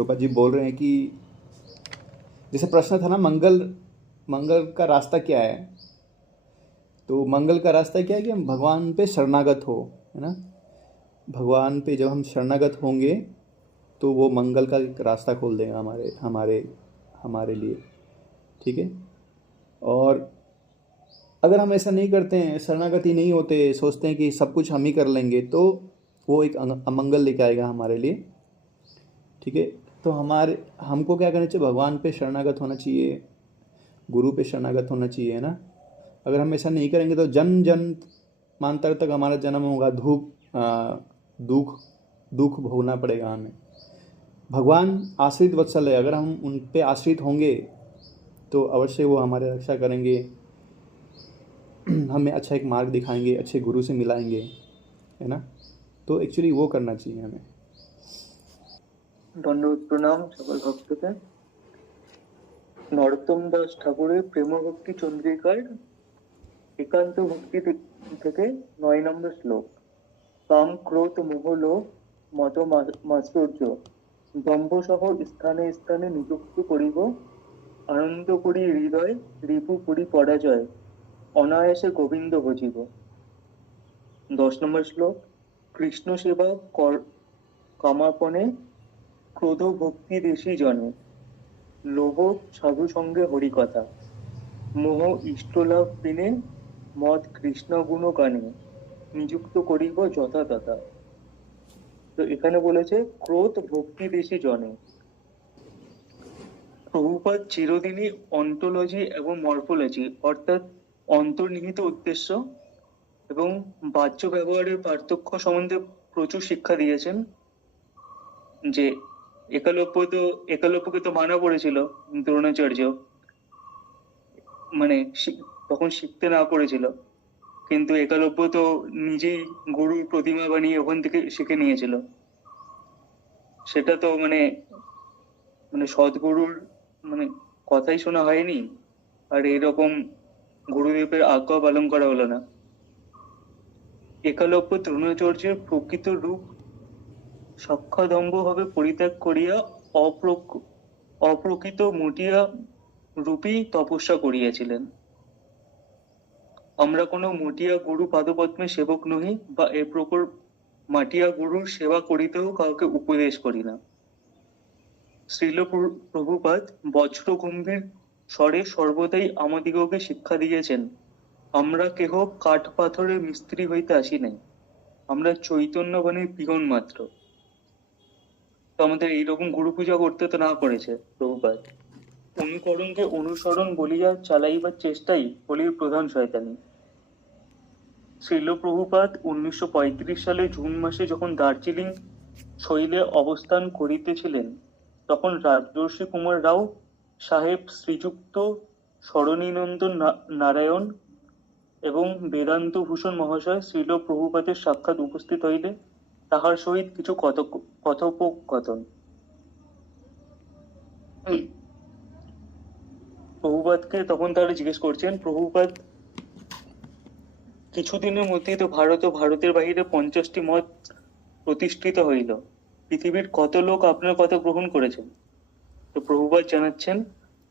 प्रभुपाद जी बोल रहे हैं कि जैसे प्रश्न था ना, मंगल मंगल का रास्ता क्या है। तो मंगल का रास्ता क्या है कि हम भगवान पे शरणागत हो, है ना। भगवान पे जब हम शरणागत होंगे तो वो मंगल का एक रास्ता खोल देगा हमारे हमारे हमारे लिए। ठीक है। और अगर हम ऐसा नहीं करते हैं, शरणागति नहीं होते, सोचते हैं कि सब कुछ हम ही कर लेंगे, तो वो एक अमंगल लेके आएगा हमारे लिए। ठीक है। तो हमारे हमको क्या करना चाहिए, भगवान पे शरणागत होना चाहिए, गुरु पे शरणागत होना चाहिए, है ना। अगर हम ऐसा नहीं करेंगे तो जन्म जन्म मांतर तक हमारा जन्म होगा, दुख दुख भोगना पड़ेगा हमें। भगवान आश्रित वत्सल है, अगर हम उन पे आश्रित होंगे तो अवश्य वो हमारे रक्षा करेंगे, हमें अच्छा एक मार्ग दिखाएंगे, अच्छे गुरु से मिलाएंगे, है ना। तो एक्चुअली वो करना चाहिए हमें। দণ্ডবোধ প্রণাম সকল ভক্তকে। নরোত্তম দাস ঠাকুরের প্রেমভক্তি চন্দ্রিকার একান্ত ভক্তি থেকে 9 নম্বর শ্লোক। কাম ক্রোধ মোহ লোভ মত মাৎসর্য দম্ভ সহ স্থানে স্থানে নিযুক্ত করিব, আনন্দ করি হৃদয় রিপু করি পরাজয়, অনায়াসে গোবিন্দ ভজিব। 10 নম্বর শ্লোক। কৃষ্ণ সেবা কামাপনে ক্রোধ ভক্তি দেশী জনে, লোভ সাধু সঙ্গে হরিকথা, মোহ ইষ্টলাভ বিনে মদ কৃষ্ণ গুণ গানে, নিযুক্ত করিব যথা তথা। তো এখানে বলেছে ক্রোধ ভক্তি দেশী জনে। প্রভুপাদ চিরদিনই অন্টোলজি এবং মরফোলজি অর্থাৎ অন্তর্নিহিত উদ্দেশ্য এবং বাহ্য ব্যবহারের পার্থক্য সম্বন্ধে প্রচুর শিক্ষা দিয়েছেন। যে একালব্যকে তো মানা পড়েছিল দ্রোণাচার্য, মানে তখন শিখতে না করেছিল, কিন্তু একালব্য তো নিজেই গুরুর প্রতিমা বানিয়ে ওখান থেকে শিখে নিয়েছিল। সেটা তো মানে মানে সদ্গুরুর মানে কথাই শোনা হয়নি, আর এরকম গুরুদেবের আজ্ঞা পালন করা হলো না। একালব্য দ্রোণাচার্যের প্রকৃত রূপ সাক্ষাদম্ভ ভাবে পরিত্যাগ করিয়া অপ্রকৃত মটিয়া রূপী তপস্যা করিয়াছিলেন। আমরা কোনো মটিয়া গুরু পাদপদ্মে সেবক নহি, বা এ প্রকার মাটিয়া গুরুর সেবা করিতেও কাউকে উপদেশ করি না। শ্রীল প্রভুপাদ বজ্র গম্ভীর স্বরে সর্বদাই আমাদিগকে শিক্ষা দিয়েছেন, আমরা কেহ কাঠ পাথরের মিস্ত্রি হইতে আসি নাই, আমরা চৈতন্যবাণীর পিয়ন মাত্র। তো আমাদের এইরকম গুরু পূজা করতে তো না করেছে প্রভুপাদ। অনুকরণকে অনুসরণ বলিয়া চালাইবার চেষ্টাই কলির প্রধান শয়তানি। শ্রীল প্রভুপাদ 1935 সালে জুন মাসে যখন দার্জিলিং শৈলে অবস্থান করিতেছিলেন, তখন রাজর্ষি কুমার রাও সাহেব শ্রীযুক্ত সরণীনন্দন নারায়ণ এবং বেদান্ত ভূষণ মহাশয় শ্রীল প্রভুপাদের সাক্ষাৎ উপস্থিত হইলে তাহার সহিত কিছু কথোপকথন। প্রভুপাদকে তখন তারা জিজ্ঞেস করছেন, প্রভুপাদ কিছুদিনের মধ্যেই তো ভারত ও ভারতের বাহিরে 50টি মত প্রতিষ্ঠিত হইল, পৃথিবীর কত লোক আপনার কথা গ্রহণ করেছেন? তো প্রভুপাদ জানাচ্ছেন,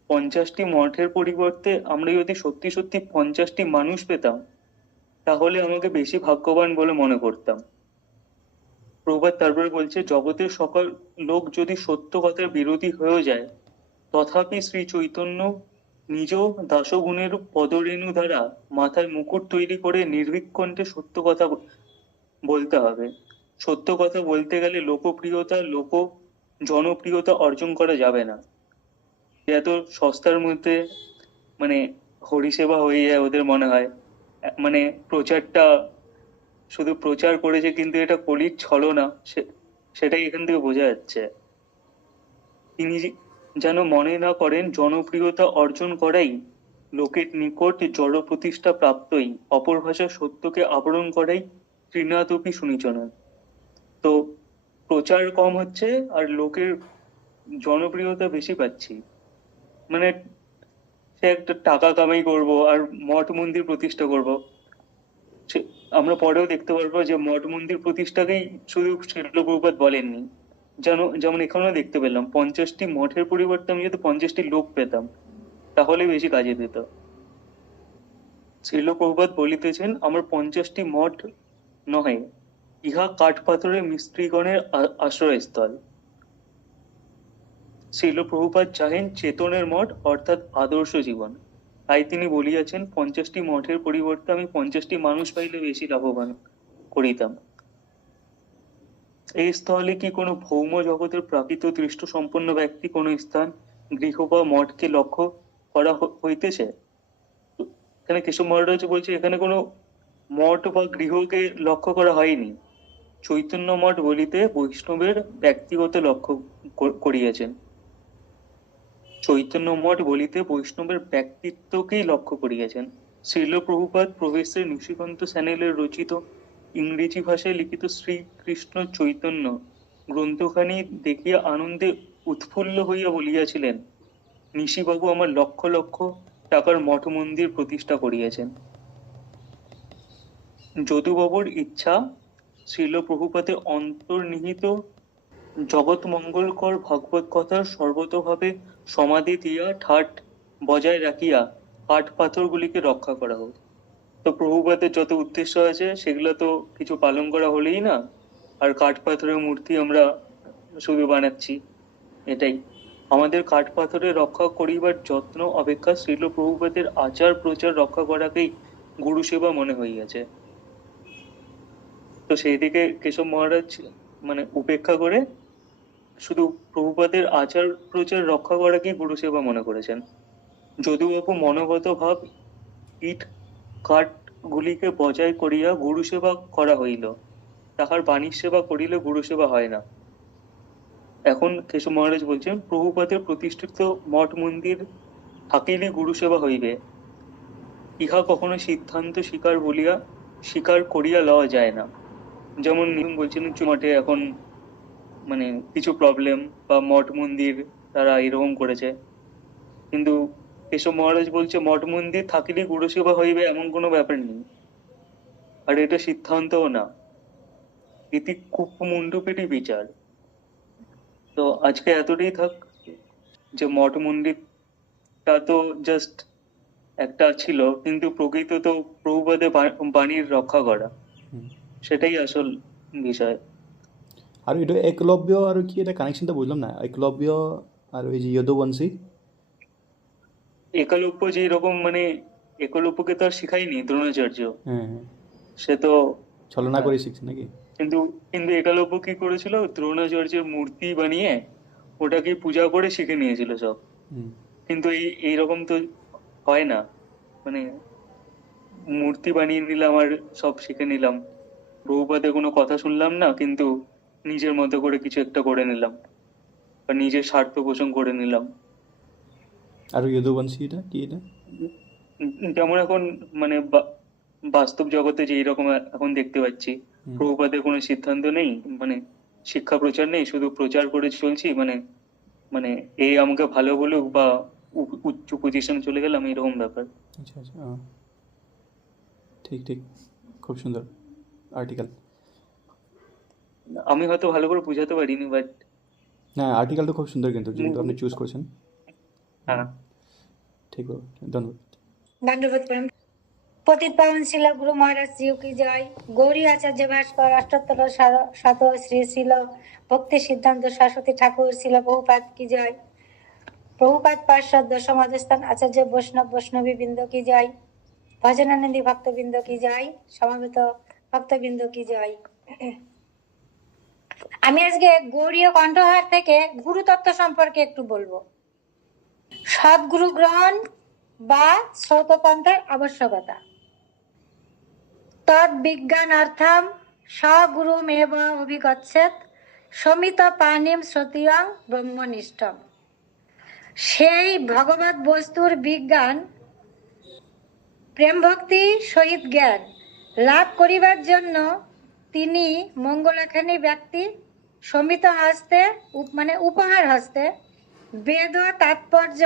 50টি মঠের পরিবর্তে আমরা যদি সত্যি সত্যি 50টি মানুষ পেতাম, তাহলে আমাকে বেশি ভাগ্যবান বলে মনে করতাম। প্রভুপাদ তারপরে বলছে, জগতের সকল লোক যদি সত্য কথার বিরোধী হয়েও যায়, তথাপি শ্রী চৈতন্য নিজ দাসগুণের পদরেণু দ্বারা মাথায় মুকুট তৈরি করে নির্ভীক কণ্ঠে সত্য কথা বলতে হবে। সত্য কথা বলতে গেলে লোকপ্রিয়তা জনপ্রিয়তা অর্জন করা যাবে না। এত সস্তার মধ্যে মানে হরিসেবা হয়ে যায় ওদের মনে হয়, মানে প্রচারটা শুধু প্রচার করেছে, কিন্তু এটা কলির ছলনা, সেটাই এখান থেকে বোঝা যাচ্ছে। তিনি যেন মনে না করেন জনপ্রিয়তা অর্জন করাই লোকের নিকট জড় প্রতিষ্ঠা প্রাপ্তই, অপর ভাষার সত্যকে আবরণ করাই তৃণাদপি শুনিচন। তো প্রচার কম হচ্ছে আর লোকের জনপ্রিয়তা বেশি পাচ্ছি, মানে সে একটা টাকা কামাই করব আর মঠ মন্দির প্রতিষ্ঠা করব। আমরা পরেও দেখতে পারবো যে মঠ মন্দির প্রতিষ্ঠাকেই শুধু শ্রীল প্রভুপাদ বলেননি, যেমন এখানেও দেখতে পেলাম 50টি মঠের পরিবর্তে আমি যদি 50টি লোক পেতাম তাহলে বেশি কাজে দিত। শ্রীল প্রভুপাদ বলিতেছেন, আমার 50টি মঠ নহে, ইহা কাঠ পাথরের মিস্ত্রিগণের আশ্রয়স্থল। শ্রীল প্রভুপাদ চাহেন চেতনের মঠ, অর্থাৎ আদর্শ জীবন। তাই তিনি বলিয়াছেন, 50টি মঠের পরিবর্তে আমি 50টি মানুষ পাইলে বেশি লাভবান করিতাম। এই স্থলে কি কোনো ভৌম জগতের প্রাকৃত দৃষ্ট সম্পন্ন ব্যক্তি কোনো স্থান, গৃহ বা মঠকে লক্ষ্য করা হইতেছে? এখানে কেশব মহারাজ বলছে এখানে কোনো মঠ বা গৃহকে লক্ষ্য করা হয়নি। চৈতন্য মঠ বলিতে বৈষ্ণবের ব্যক্তিগত লক্ষ্য করিয়াছেন। চৈতন্য মঠ বলিতে বৈষ্ণবের ব্যক্তিত্বকেই লক্ষ্য করিয়াছেন। শ্রীল প্রভুপাদ প্রফেসর নিশিকান্ত স্যানেলের রচিত ইংরেজি ভাষায় লিখিত শ্রীকৃষ্ণ চৈতন্য গ্রন্থখানি দেখিয়া আনন্দে উৎফুল্ল হইয়া বলিয়াছিলেন, নিশিবাবু আমার লক্ষ লক্ষ টাকার মঠ মন্দির প্রতিষ্ঠা করিয়াছেন। যদুবাবুর ইচ্ছা শ্রীল প্রভুপাদের অন্তর্নিহিত জগৎ মঙ্গলকর ভাগবত কথার সর্বতোভাবে সমাধি দিয়া ঠাট বজায় রাখিয়া কাঠ পাথরগুলিকে রক্ষা করা হোক। তো প্রভুপাদের যত উদ্দেশ্য আছে সেগুলো তো কিছু পালন করা হলেই না, আর কাঠ পাথরের মূর্তি আমরা শুধু বানাচ্ছি, এটাই। আমাদের কাঠ পাথরের রক্ষা করিবার যত্ন অপেক্ষা শ্রীল প্রভুপাদের আচার প্রচার রক্ষা করাকেই গুরু সেবা মনে হইয়াছে। তো সেই দিকে কেশব মহারাজ মানে উপেক্ষা করে শুধু প্রভুপাদের আচার প্রচার রক্ষা করাকেই গুরু সেবা মনে করেছেন। যদুবাবু মনোগত ভাব ইট কাঠ গুলিকে বজায় করিয়া গুরু সেবা করা হইল, তাহার বাণীর সেবা করিলে গুরু সেবা হয় না। এখন কেশব মহারাজ বলছেন, প্রভুপাদের প্রতিষ্ঠিত মঠ মন্দির থাকিলে গুরু সেবা হইবে, ইহা কখনো সিদ্ধান্ত স্বীকার করিয়া লওয়া যায় না। যেমন বলছেন মঠে এখন মানে কিছু প্রবলেম বা মঠ মন্দির তারা এরকম করেছে, কিন্তু কেশব মহারাজ বলছে মঠ মন্দির থাকিলে গুরু সেবা হইবে এমন কোনো ব্যাপার নেই, আর এটা সিদ্ধান্তও না, ইতি খুব মুন্ডুপেটি বিচার। তো আজকে এতটাই থাক, যে মঠ মন্দিরটা তো জাস্ট একটা ছিল, কিন্তু প্রকৃত তো প্রভুপাদের বাণীর রক্ষা করা, সেটাই আসল বিষয়। আর এটা একলব্য আর কি এটা কানেকশনটা বুঝলাম না, একলব্য আর ওই যে যদুবংশী। একলব্য যে এরকম মানে একলব্যকে তো আর শিখায়নি দ্রোণাচার্য, হ্যাঁ হ্যাঁ, সে তো ছলনা করে শিখছে নাকি? কিন্তু কিন্তু একলব্য কি করেছিল, দ্রোণাচার্যের মূর্তি বানিয়ে ওটাকে পূজা করে শিখে নিয়েছিল সব। কিন্তু এইরকম তো হয় না, মানে মূর্তি বানিয়ে নিলাম আর সব শিখে নিলাম, প্রভুপাদের কোনো কথা শুনলাম না, কিন্তু নিজের মতো করে কিছু একটা করে নিলাম বা নিজের স্বার্থ পোষণ করে নিলাম। আর ওই যদুবংশী এটা কি এটা? যেমন এখন মানে বাস্তব জগতে যে এইরকম এখন দেখতে পাচ্ছি, প্রভুপাদের কোনো সিদ্ধান্ত নেই, মানে শিক্ষা প্রচার নেই, শুধু প্রচার করে চলছি, মানে মানে এই আমাকে ভালো বলুক বা উচ্চ পজিশনে চলে গেলাম, এরকম ব্যাপার। আচ্ছা আচ্ছা, ঠিক ঠিক, খুব সুন্দর আর্টিকেল। আমি হয়তো ভালো করে বুঝাতে পারিনি, বাট না, আর্টিকেলটা খুব সুন্দর কিন্তু যেহেতু আপনি চুজ করেছেন। হ্যাঁ, ঠিক আছে, ধন্যবাদ। दंडवत प्रणाम। पतित पावन शिल गुरु महाराज जी की जय। गौरी आचार्य भास्कर अष्टोत्तर शत श्री शिल भक्ति सिद्धांत सरस्वती ठाकुर शिल प्रभुपाद की जय। प्रभुपाद पार्षद दशम स्थान आचार्य वैष्णव वैष्णवी बिंद की जय। भजनानंदी भक्तबिंद की जय। समवेत भक्तबिंद की जय। আমি আজকে গৌরীয় কণ্ঠহার থেকে গুরুতত্ত্ব সম্পর্কে একটু বলবো। সদ্গুরু গ্রহণ বা শ্রৌতপন্থার আবশ্যকতা। তদ্বিজ্ঞানার্থম স্বগুরুমেব অভিগচ্ছেৎ সমিত পানিম শ্রুতিয়ং ব্রহ্মনিষ্ঠম। সেই ভগবৎ বস্তুর বিজ্ঞান প্রেম ভক্তি সহিত জ্ঞান লাভ করিবার জন্য তিনি মঙ্গলাখানি ব্যক্তি সমিত হস্তে মানে উপহার হস্তে বেদ তাৎপর্য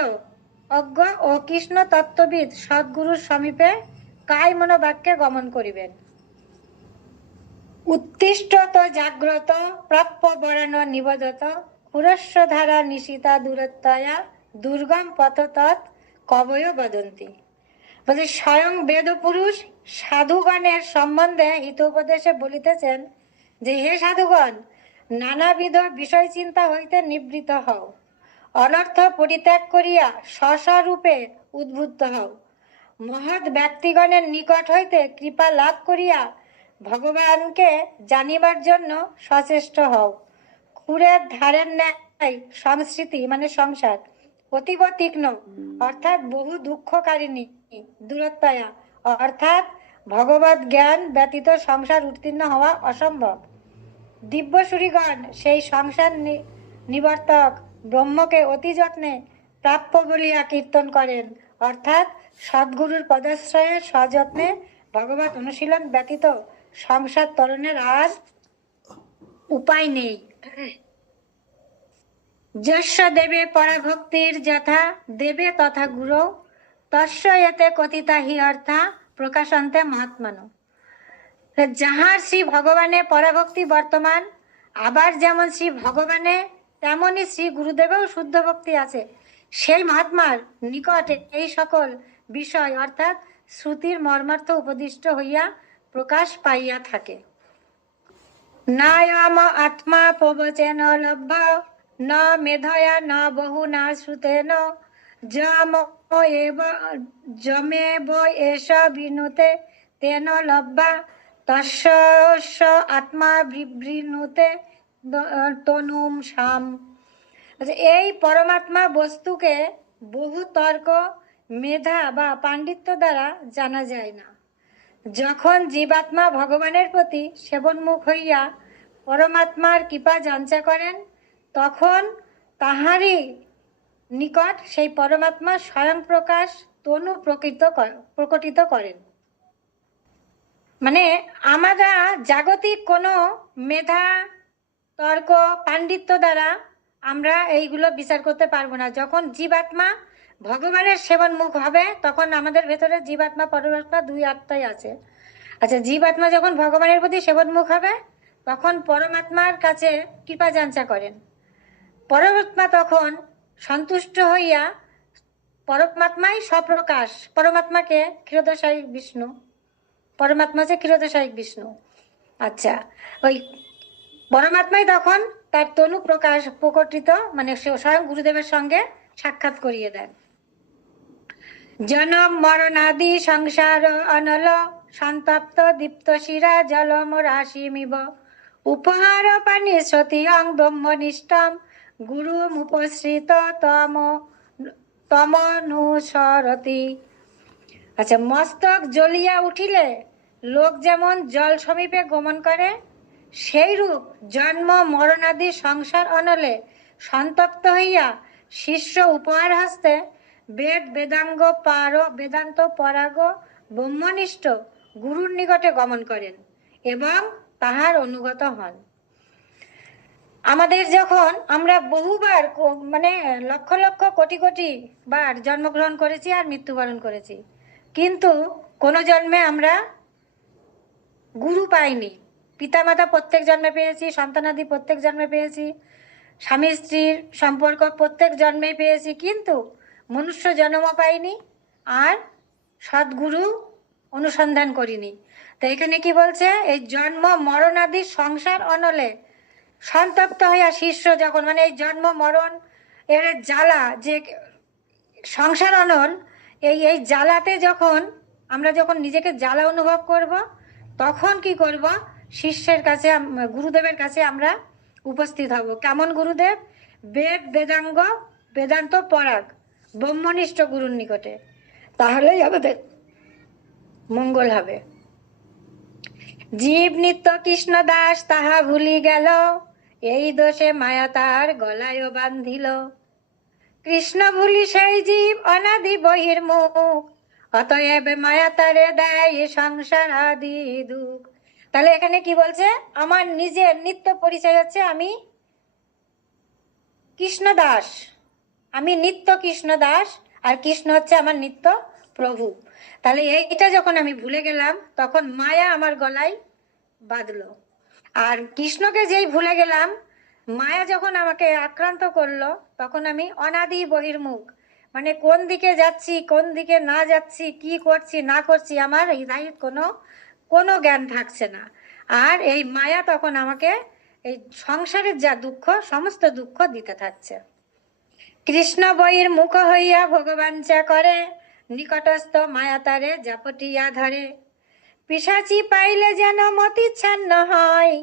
অজ্ঞ ও কৃষ্ণ তত্ত্ববিদ সদ্গুরুর সমীপে কায় মনোবাক্যে গমন করিবেন। উত্তিষ্ঠত জাগ্রত প্রাপ্য বরাণ নিবদত পুরস্ব ধারা নিশিতা দূরত্বয়া দুর্গম পথতৎ কবয় বদন্তি। বলছে স্বয়ং বেদ পুরুষ সাধুগণের সম্বন্ধে হিতোপদেশে বলিতেছেন যে, হে সাধুগণ, নানাবিধ বিষয় চিন্তা হইতে নিবৃত হও, অনর্থ পরিত্যাগ করিয়া স্বস্বরূপে উদ্বুদ্ধ হও, মহৎ ব্যক্তিগণের নিকট হইতে কৃপা লাভ করিয়া ভগবানকে জানিবার জন্য সচেষ্ট হও। খুরের ধারের ন্যায় সংস্কৃতি মানে সংসার অতীব তীক্ষ্ণ অর্থাৎ বহু দুঃখকারিণী, দূরত্বয়া অর্থাৎ ভগবত জ্ঞান ব্যতীত সংসার উত্তীর্ণ হওয়া অসম্ভব। দিব্যসুরীগণ সেই সংসার নিবর্তক ব্রহ্মকে অতি যত্নে প্রাপ্য বলিয়া কীর্তন করেন, অর্থাৎ সদ্গুরুর পদাশ্রয়ে সযত্নে ভগবত অনুশীলন ব্যতীত সংসার তরণের আর উপায় নেই। যস্য দেবে পরাভক্তির যথা দেবে তথা গুরু তস্য এতে কথিতা হি অর্থা প্রকাশন্তে মহাত্মানো। যাহার শ্রী ভগবানে পরাভক্তি বর্তমান, আবার যেমন শ্রী ভগবানে তেমনই শ্রী গুরুদেবেও শুদ্ধ ভক্তি আছে, সেই মহাত্মার নিকটে এই সকল বিষয় অর্থাৎ শ্রুতির মর্মার্থ উপদিষ্ট হইয়া প্রকাশ পাইয়া থাকে। নায়াম আত্মা প্রবচেন লভ্য ন মেধয়া ন বহু না শ্রুতেন যমেব এষ বিনুতে তেন লভ্যা তস্য আত্মা বিবৃণুতে তনুম শাম। এই পরমাত্মা বস্তুকে বহু তর্ক, মেধা বা পাণ্ডিত্য দ্বারা জানা যায় না। যখন জীবাত্মা ভগবানের প্রতি সেবনমুখ হইয়া পরমাত্মার কৃপা যাঞ্চা করেন, তখন তাহারই নিকট সেই পরমাত্মা স্বয়ং প্রকাশ তনু প্রকটিত করেন। মানে আমরা জাগতিক কোনো মেধা, তর্ক, পাণ্ডিত্য দ্বারা আমরা এইগুলো বিচার করতে পারবো না। যখন জীবাত্মা ভগবানের সেবনমুখ হবে, তখন আমাদের ভেতরে জীবাত্মা পরমাত্মা দুই আত্মাই আছে। আচ্ছা, জীবাত্মা যখন ভগবানের প্রতি সেবনমুখ হবে, তখন পরমাত্মার কাছে কৃপা যাঞ্চা করেন। পরমাত্মা তখন সন্তুষ্ট হইয়া, পরমাত্মাই স্বপ্রকাশ, পরমাত্মাকে ক্ষীরোদশায়িক বিষ্ণু, পরমাত্মা যে ক্ষীরোদশায়িক বিষ্ণু। আচ্ছা, ওই পরমাত্মাই তখন তার তনু প্রকাশ প্রকটিত মানে স্বয়ং গুরুদেবের সঙ্গে সাক্ষাৎ করিয়ে দেন। জনম মরণাদি সংসার অনল সন্তপ্ত দীপ্ত শিরা জলম রাশিমিব উপহার পানি সতীয়ং ব্রহ্মনিষ্ঠম গুরুমুপসৃত তমনুসরতি। আচ্ছা, মস্তক জ্বলিয়া উঠিলে লোক যেমন জল সমীপে গমন করে, সেই রূপ জন্ম মরণাদি সংসার অনলে সন্তপ্ত হইয়া শিষ্য উপহার হস্তে বেদ বেদাঙ্গ বেদান্ত পরাগ ব্রহ্মনিষ্ঠ গুরুর নিকটে গমন করেন এবং তাহার অনুগত হন। আমাদের যখন আমরা বহুবার মানে লক্ষ লক্ষ কোটি কোটি বার জন্মগ্রহণ করেছি আর মৃত্যুবরণ করেছি, কিন্তু কোনো জন্মে আমরা গুরু পাইনি। পিতামাতা প্রত্যেক জন্মে পেয়েছি, সন্তানাদি প্রত্যেক জন্মে পেয়েছি, স্বামী স্ত্রীর সম্পর্ক প্রত্যেক জন্মে পেয়েছি, কিন্তু মনুষ্য জন্ম পাইনি আর সদ্গুরু অনুসন্ধান করিনি। তো এখানে কি বলছে, এই জন্ম মরণাদি সংসার অনলে সন্তপ্ত হইয়া শিষ্য যখন মানে এই জন্ম মরণ এর জ্বালা, যে সংসার অনল, এই জ্বালাতে যখন আমরা যখন নিজেকে জ্বালা অনুভব করব, তখন কি করব, শিষ্যের কাছে গুরুদেবের কাছে আমরা উপস্থিত হব। কেমন গুরুদেব? বেদ বেদাঙ্গ বেদান্ত পরাগ ব্রহ্মনিষ্ঠ গুরুর নিকটে, তাহলেই আমাদের মঙ্গল হবে। জীব নিত্য কৃষ্ণ দাস তাহা ভুলি গেল, এই দোষে মায়া তার গলায় বান্ধিল। কৃষ্ণ ভুলি সেই জীব অনাদি বহির্মুখ, অতএব মায়া তারে দেয় সংসার আদি দুঃখ। তাহলে এখানে কি বলছে, আমার নিজের নিত্য পরিচয় হচ্ছে আমি কৃষ্ণ দাস, আমি নিত্য কৃষ্ণ দাস, আর কৃষ্ণ হচ্ছে আমার নিত্য প্রভু। তাহলে এইটা যখন আমি ভুলে গেলাম, তখন মায়া আমার গলায় বাঁধলো, আর কৃষ্ণকে যেই ভুলে গেলাম, মায়া যখন আমাকে আক্রান্ত করলো, তখন আমি অনাদি বহির্মুখ, মানে কোন দিকে যাচ্ছি কোন দিকে না যাচ্ছি, কি করছি না করছি, আমার হৃদয়ে কোনো জ্ঞান থাকছে না। আর এই মায়া তখন আমাকে এই সংসারের যা দুঃখ, সমস্ত দুঃখ দিতে থাকছে। কৃষ্ণ বইয়ের মুখ হইয়া ভগবাঞ্চা করে, নিকটস্থ মায়া তারে জাপটিয়া ধরে। পিশাচি পাইলে যেন মতিচ্ছন্ন হয়,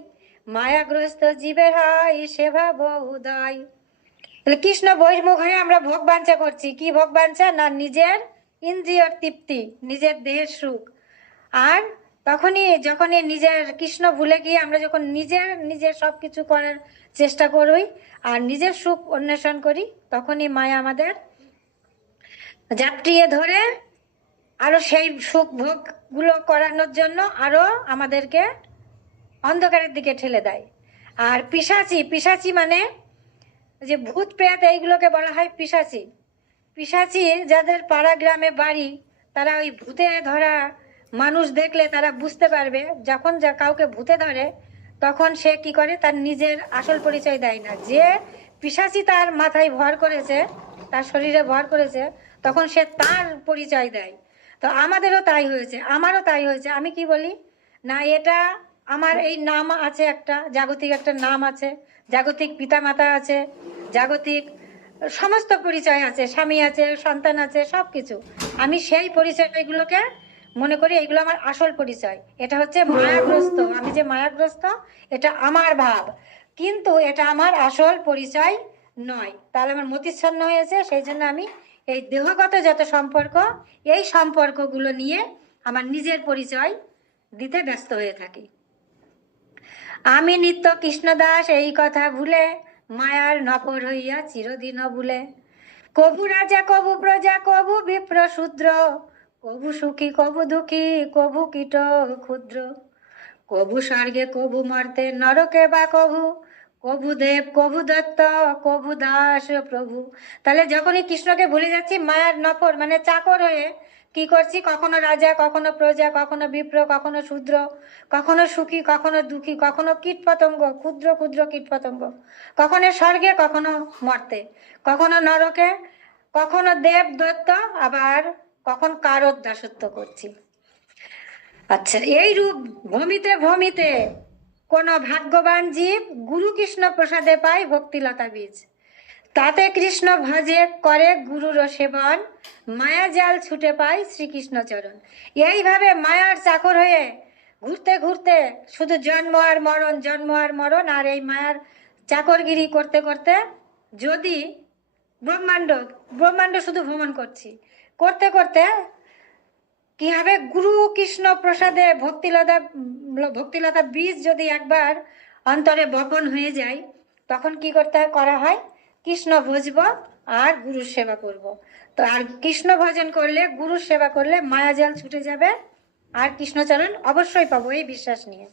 মায়াগ্রস্ত জীবের হয় সেবা উদয়। তাহলে কৃষ্ণ বহির্মুখ হয়ে আমরা ভোগ বাঞ্ছা করছি। কি ভোগ বাঞ্ছা? না নিজের ইন্দ্রিয়র তৃপ্তি, নিজের দেহের সুখ। আর যখনই নিজের কৃষ্ণ ভুলে গিয়ে আমরা যখন নিজের সবকিছু করার চেষ্টা করি আর নিজের সুখ অন্বেষণ করি, তখনই মায়া আমাদের জাপটিয়ে ধরে আরো সেই সুখ ভোগ গুলো করানোর জন্য আরো আমাদেরকে অন্ধকারের দিকে ঠেলে দেয়। আর পিশাচি মানে যে ভূত প্রেত, এইগুলোকে বলা হয় পিশাচি। পিশাচি যাদের পাড়া গ্রামে বাড়ি, তারা ওই ভূতে ধরা মানুষ দেখলে তারা বুঝতে পারবে। যখন কাউকে ভূতে ধরে, তখন সে কি করে, তার নিজের আসল পরিচয় দেয় না। যে পিশাচি তার মাথায় ভর করেছে, তার শরীরে ভর করেছে, তখন সে তার পরিচয় দেয়। তো আমাদেরও তাই হয়েছে, আমারও তাই হয়েছে। আমি কি বলি, না এটা আমার এই নাম আছে, একটা জাগতিক একটা নাম আছে, জাগতিক পিতামাতা আছে, জাগতিক সমস্ত পরিচয় আছে, স্বামী আছে, সন্তান আছে, সবকিছু। আমি সেই পরিচয়গুলোকে মনে করি এইগুলো আমার আসল পরিচয়। এটা হচ্ছে মায়াগ্রস্ত, আমি যে মায়াগ্রস্ত এটা আমার ভাব, কিন্তু এটা আমার আসল পরিচয় নয়। তাহলে আমার মতিচ্ছন্ন হয়েছে। সেই জন্য আমি এই দেহগত যত সম্পর্ক, এই সম্পর্কগুলো নিয়ে আমার নিজের পরিচয় দিতে ব্যস্ত হয়ে থাকি। আমি নিত্য কৃষ্ণদাস এই কথা ভুলে, মায়ার নপর হইয়া চিরদিন ভুলে। কবু রাজা কবু প্রজা কবু বিপ্র শূদ্র, কবু সুখী কবু দুঃখী কবু কীট ক্ষুদ্র। কবু স্বর্গে কবু মর্তে নরকে বা কবু দেব কবু দত্ত কবু দাস প্রভু। তাহলে যখনই কৃষ্ণকে ভুলে যাচ্ছি, মায়ার নফর মানে চাকর হয়ে কি করছি, কখনো রাজা কখনো প্রজা, কখনো বিপ্র কখনো শূদ্র, কখনো সুখী কখনো দুঃখী, কখনো কীট পতঙ্গ, ক্ষুদ্র ক্ষুদ্র কীট পতঙ্গ, কখনো স্বর্গে কখনো মর্তে, কখনো নরকে, কখনো দেব দত্ত, আবার কখন কারোর দাসত্ব করছি। আচ্ছা, এই রূপ ভ্রমিতে ভ্রমিতে কোন ভাগ্যবান জীব গুরু কৃষ্ণ প্রসাদে পায় ভক্তিলতা বীজ। তাতে কৃষ্ণ ভজে করে গুরুর সেবন, মায়া জাল ছুটে পায় শ্রীকৃষ্ণ চরণ। এইভাবে মায়ার চাকর হয়ে ঘুরতে ঘুরতে শুধু জন্ম আর মরণ, জন্ম আর মরণ, আর এই মায়ার চাকরগিরি করতে করতে যদি ব্রহ্মাণ্ড শুধু ভ্রমণ করতে করতে কি হবে, গুরু কৃষ্ণ প্রসাদে ভক্তিলতা বীজ যদি একবার অন্তরে বপন হয়ে যায়, তখন কি করা হয়, কৃষ্ণ ভজব আর গুরুর সেবা করব। তো আর কৃষ্ণ ভজন করলে, গুরুর সেবা করলে মায়াজাল ছুটে যাবে আর কৃষ্ণচরণ অবশ্যই পাবো, এই বিশ্বাস নিয়ে।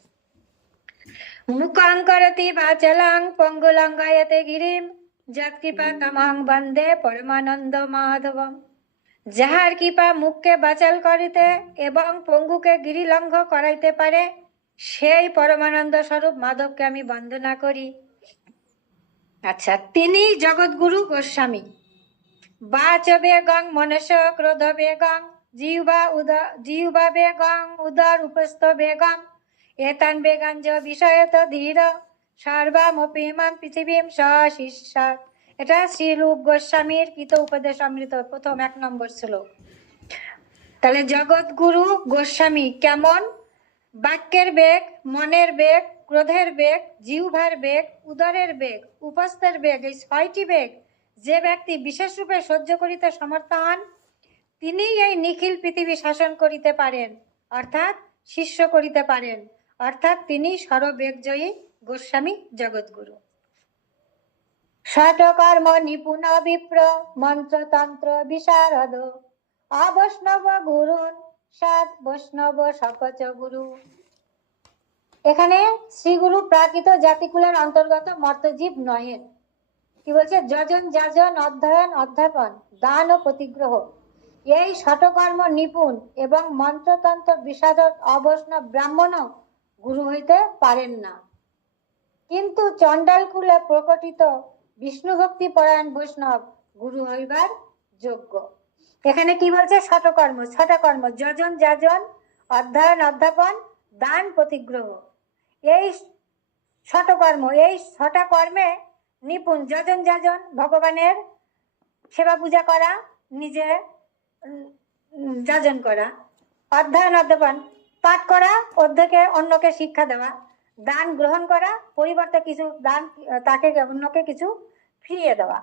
মুখাং করতি বাচলাং পঙ্গুলঙ্গায়তে গিরিম, যৎকৃপা তমাং বন্দে পরমানন্দ মাধবম। যাহার কৃপা মুখকে বাচাল করিতে এবং পঙ্গুকে গিরিলঙ্ঘ করাইতে পারে, সেই পরমানন্দ স্বরূপ মাধবকে আমি বন্দনা করি। আচ্ছা, তিনি জগৎগুরু গোস্বামী। বাচ বেগং মনস ক্রোধ বেগং জিহ্বা বেগং উদর উপস্থ বেগং, এতান বেগাঞ্জ বিষয়ত ধীর সর্বামপি মাম পৃথিবীম সশিষ্যাৎ। এটা শ্রীরূপ গোস্বামীর কৃত উপদেশ অমৃত প্রথম 1 নম্বর শ্লোক। তাহলে জগৎগুরু গোস্বামী কেমন? বাক্যের বেগ, মনের বেগ, ক্রোধের বেগ, জিহ্বার বেগ, উদরের বেগ, উপস্থের বেগ, এই 6টি বেগ যে ব্যক্তি বিশেষ রূপে সহ্য করিতে সমর্থ হন, তিনি এই নিখিল পৃথিবী শাসন করিতে পারেন, অর্থাৎ শিষ্য করিতে পারেন, অর্থাৎ তিনি সর্ববেগজয়ী গোস্বামী জগৎগুরু। ষটকর্ম নিপুণ বিপ্র মন্ত্রতন্ত্র বিশারদ, অবৈষ্ণব গুরুন সাত বৈষ্ণব সকচ গুরু। এখানে শ্রীগুরু প্রাকৃত জাতিকুলের অন্তর্গত মর্তজীব নহেন। কি বলছে? যজন যাজন অধ্যয়ন অধ্যাপন দান ও প্রতিগ্রহ, এই ষটকর্ম নিপুণ এবং মন্ত্রতন্ত্র বিশারদ অবৈষ্ণব ব্রাহ্মণও গুরু হইতে পারেন না। কিন্তু চণ্ডালকুলে প্রকটিত বিষ্ণু ভক্তি পরায়ণ বৈষ্ণব গুরু হইবার যোগ্য। এখানে কি বলছে? ছটা কর্ম যজন যাজন, অধ্যয়ন অধ্যাপন, দান প্রতিগ্রহ, এই শতকর্ম, এই ছটা কর্মে নিপুণ। যজন যাজন ভগবানের সেবা পূজা করা, নিজে যাজন করা, অধ্যয়ন অধ্যাপন পাঠ করা, অধ্যকে অন্যকে শিক্ষা দেওয়া, দান গ্রহণ করা, পরিবর্তে কিছু দান তাকে অন্যকে কিছু ফিরিয়ে দেওয়া।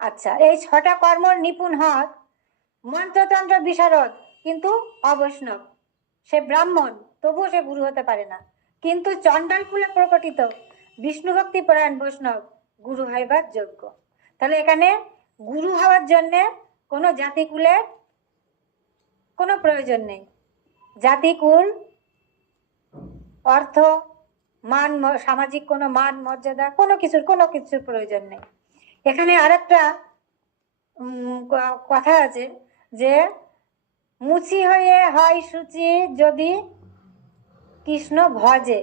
আচ্ছা, এই ছটা কর্ম নিপুণ হওয়ার মন্ত্রতন্ত্র বিশারদ কিন্তু অবৈষ্ণব, সে ব্রাহ্মণ, তবুও সে গুরু হতে পারে না। কিন্তু চণ্ডালকুলে প্রকটিত বিষ্ণু ভক্তি পরায়ণ বৈষ্ণব গুরু হইবার যোগ্য। তাহলে এখানে গুরু হওয়ার জন্যে কোনো জাতিকুলের কোনো প্রয়োজন নেই। জাতিকুল, অর্থ, মান, সামাজিক কোনো মান মর্যাদা, কোনো কিছুর প্রয়োজন নেই। এখানে আরেকটা কথা আছে যে মুচি হয়ে হয় সূচি যদি কৃষ্ণ ভজে,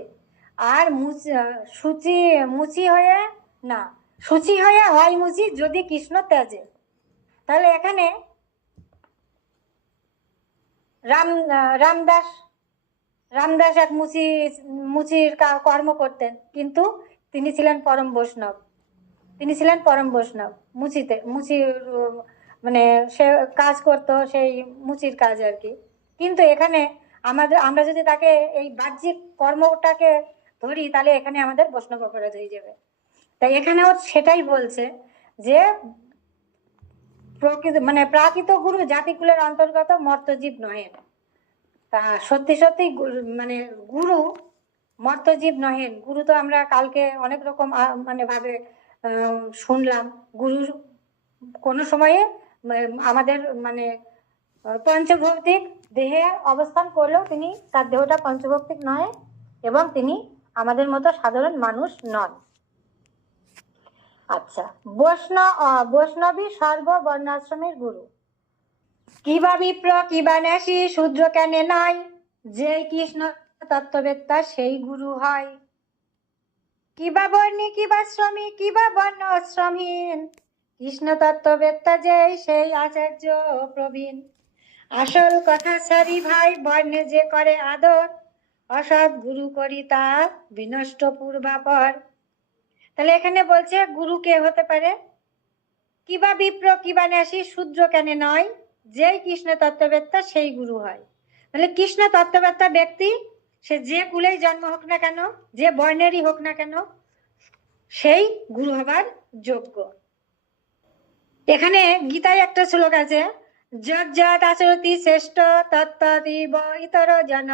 আর সূচি হয়ে হয় মুচি যদি কৃষ্ণ তেজে। তাহলে এখানে রামদাস এক মুচির কর্ম করতেন, কিন্তু তিনি ছিলেন পরম বৈষ্ণব। মুচির মানে সে কাজ করতো, সেই মুচির কাজ আর কি। কিন্তু এখানে আমরা যদি তাকে এই বাহ্যিক কর্মটাকে ধরি, তাহলে এখানে আমাদের বৈষ্ণব অপরাধ হয়ে যাবে। তাই এখানেও সেটাই বলছে যে প্রাকৃত গুরু জাতিকুলের অন্তর্গত মর্তজীব নহেন। তা সত্যি গুরু মর্তজীব নহেন। গুরু তো আমরা কালকে অনেক রকম ভাবে শুনলাম। গুরু কোনো সময়ে আমাদের পঞ্চভৌতিক দেহে অবস্থান করলেও তার দেহটা পঞ্চভৌতিক নয়, এবং তিনি আমাদের মতো সাধারণ মানুষ নন। আচ্ছা, বৈষ্ণবী সর্ববর্ণাশ্রমের গুরু। কিবা বিপ্র কিবা ন্যাসী শূদ্র কেনে নাই, যে কৃষ্ণ তত্ত্ববেত্তা সেই গুরু হয়। কিবা বর্ণী কিবা শ্রমী কিবা বর্ণ শ্রমহীন, কৃষ্ণ তত্ত্ববেত্তা যেই সেই আচার্য প্রবীণ। আসল কথা সারি ভাই, বর্ণে যে করে আদর, অসৎ গুরু করি তার বিনষ্ট পূর্বাপর। তাহলে এখানে বলছে গুরু কে হতে পারে? কিবা বিপ্র কিবা ন্যাসী শূদ্র কেন নয়, যেই কৃষ্ণ তত্ত্ববেত্তা সেই গুরু হয়। তাহলে কৃষ্ণ তত্ত্ববেত্তা ব্যক্তি, সে যে কুলেই জন্ম হোক না কেন, যে বর্ণেরই হোক না কেন, সেই গুরু হবার যোগ্য। এখানে গীতায় একটা শ্লোক আছে, যজ্জাত আচরতি শ্রেষ্ঠ তত্ত্বদিব ইতর জন,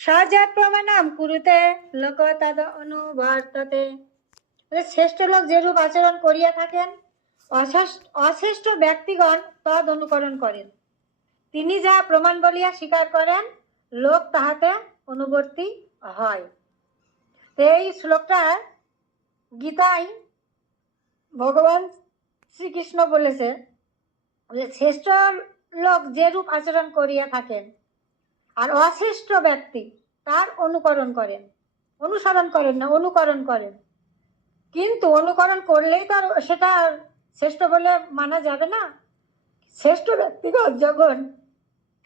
সজাত প্রমাণম কুরুতে লোক তদ অনুবর্ততে। শ্রেষ্ঠ লোক যেরূপ আচরণ করিয়া থাকেন, অশ্রেষ্ঠ ব্যক্তিগণ তদ অনুকরণ করেন। তিনি যা প্রমাণ বলিয়া স্বীকার করেন, লোক তাহাতে অনুবর্তী হয়। এই শ্লোকটা গীতায় ভগবান শ্রীকৃষ্ণ বলেছে যে শ্রেষ্ঠ লোক যেরূপ আচরণ করিয়া থাকেন, আর অশ্রেষ্ঠ ব্যক্তি তার অনুসরণ করেন না, অনুকরণ করেন। কিন্তু অনুকরণ করলেই তো সেটা শ্রেষ্ঠ বলে মানা যাবে না। শ্রেষ্ঠ ব্যক্তিগণ যখন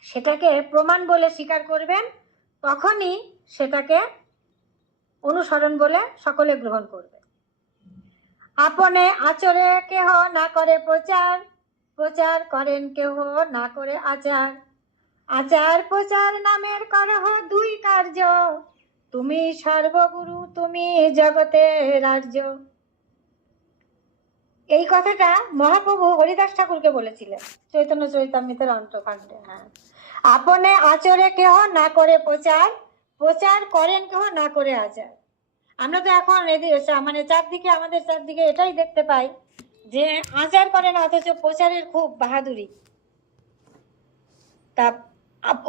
সেটাকে প্রমাণ বলে স্বীকার করবেন, তখনই সেটাকে অনুসরণ বলে সকলে গ্রহণ করবে। আপনে আচরে কেহ না করে প্রচার, প্রচার করেন কেহ না করে আচার। আচার প্রচার নামের করহ দুই কার্য, তুমি সর্বগুরু তুমি জগতের রাজ্য। এই কথাটা মহাপ্রভু হরিদাস ঠাকুরকে বলেছিলেন চৈতন্য চরিতামৃতের অন্তকাণ্ডে। হ্যাঁ, আপনে আচরে কেহ না করে প্রচার, প্রচার করেন কেহ না করে আচার। আমরা তো এখন চারদিকে, আমাদের চারদিকে এটাই দেখতে পাই যে আচার করে না, অথচ প্রচারের খুব বাহাদুরি। তা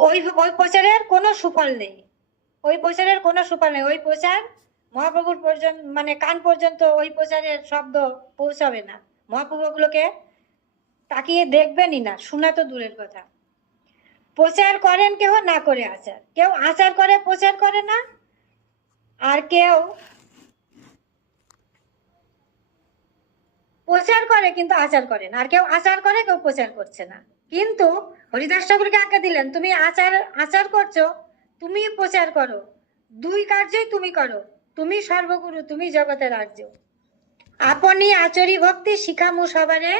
ওই প্রচারের কোনো সুফল নেই, ওই প্রচার মহাপ্রভুর কান পর্যন্ত ওই প্রচারের শব্দ পৌঁছাবে না। মহাপ্রভু ওগুলোকে তাকিয়ে দেখবেনই না, শোনা তো দূরের কথা। প্রচার করেন কেউ না করে আচার, কেউ আচার করে প্রচার করে না, আর কেউ প্রচার করে কিন্তু আচার করে না। আর কেউ আচার করে, কেউ প্রচার করছে না। কিন্তু হরিদাস ঠাকুরকে আজ্ঞা দিলেন, তুমি আচার করছো, তুমি প্রচার করো, দুই কার্যই তুমি করো। তুমি সর্বগুরু, তুমি জগতের আর্য। আপনি আচরি ভক্তি শিখামু সবারে,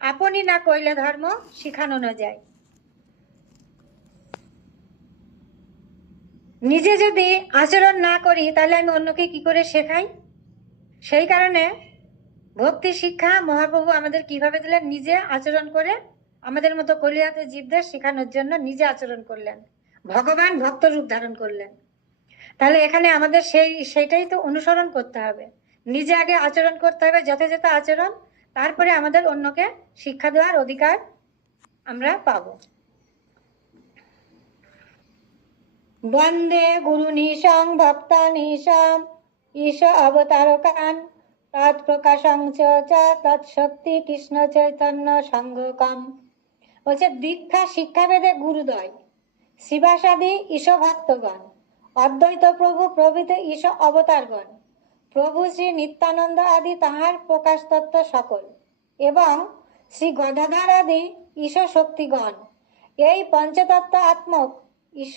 আপনি না কইলে ধর্ম শিখানো না যায়। নিজে যদি আচরণ না করি তাহলে আমি অন্যকে কি করে শেখাই? সেই কারণে ভক্তি শিক্ষা মহাপ্রভু আমাদের কিভাবে দিলেন? নিজে আচরণ করে আমাদের মতো কলিয়াতে জীবদের শেখানোর জন্য নিজে আচরণ করলেন, ভগবান ভক্ত রূপ ধারণ করলেন। তাহলে এখানে আমাদের সেইটাই তো অনুসরণ করতে হবে। নিজে আগে আচরণ করতে হবে, যথাযথ আচরণ, তারপরে আমাদের অন্যকে শিক্ষা দেওয়ার অধিকার আমরা পাবো। বন্দে গুরু নিশং ভক্তা নিশম ঈশ অবতারকান তৎপ্রকাশং চ তৎশক্তি কৃষ্ণ চৈতন্য সঙ্গকম। বলছে দীক্ষা শিক্ষাভেদে গুরুদয়, শিবাসাদি ঈশ ভক্তগণ, অদ্বৈত প্রভু প্রভৃতি ঈশ অবতারগণ, প্রভু শ্রী নিত্যানন্দ আদি তাহার প্রকাশ তত্ত্ব সকল, এবং শ্রী গদাধর আদি ঈশ শক্তিগণ, এই পঞ্চতত্ত্ব আত্মক ঈশ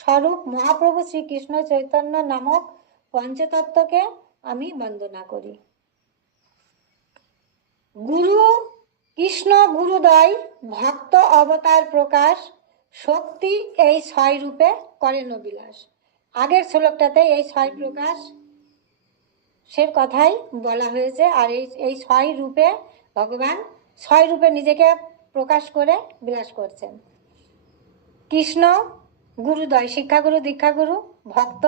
স্বরূপ মহাপ্রভু শ্রীকৃষ্ণ চৈতন্য নামক পঞ্চতত্ত্বকে আমি বন্দনা করি। গুরু কৃষ্ণ গুরুদয়, ভক্ত অবতার প্রকাশ, শক্তি এই ছয় রূপে করেন বিলাস। আগের শ্লোকটাতে এই ছয় প্রকাশ সের কথাই বলা হয়েছে। আর এই ছয় রূপে ভগবান ছয় রূপে নিজেকে প্রকাশ করে বিলাস করছেন। কৃষ্ণ গুরুদয়, শিক্ষাগুরু, দীক্ষাগুরু, ভক্ত,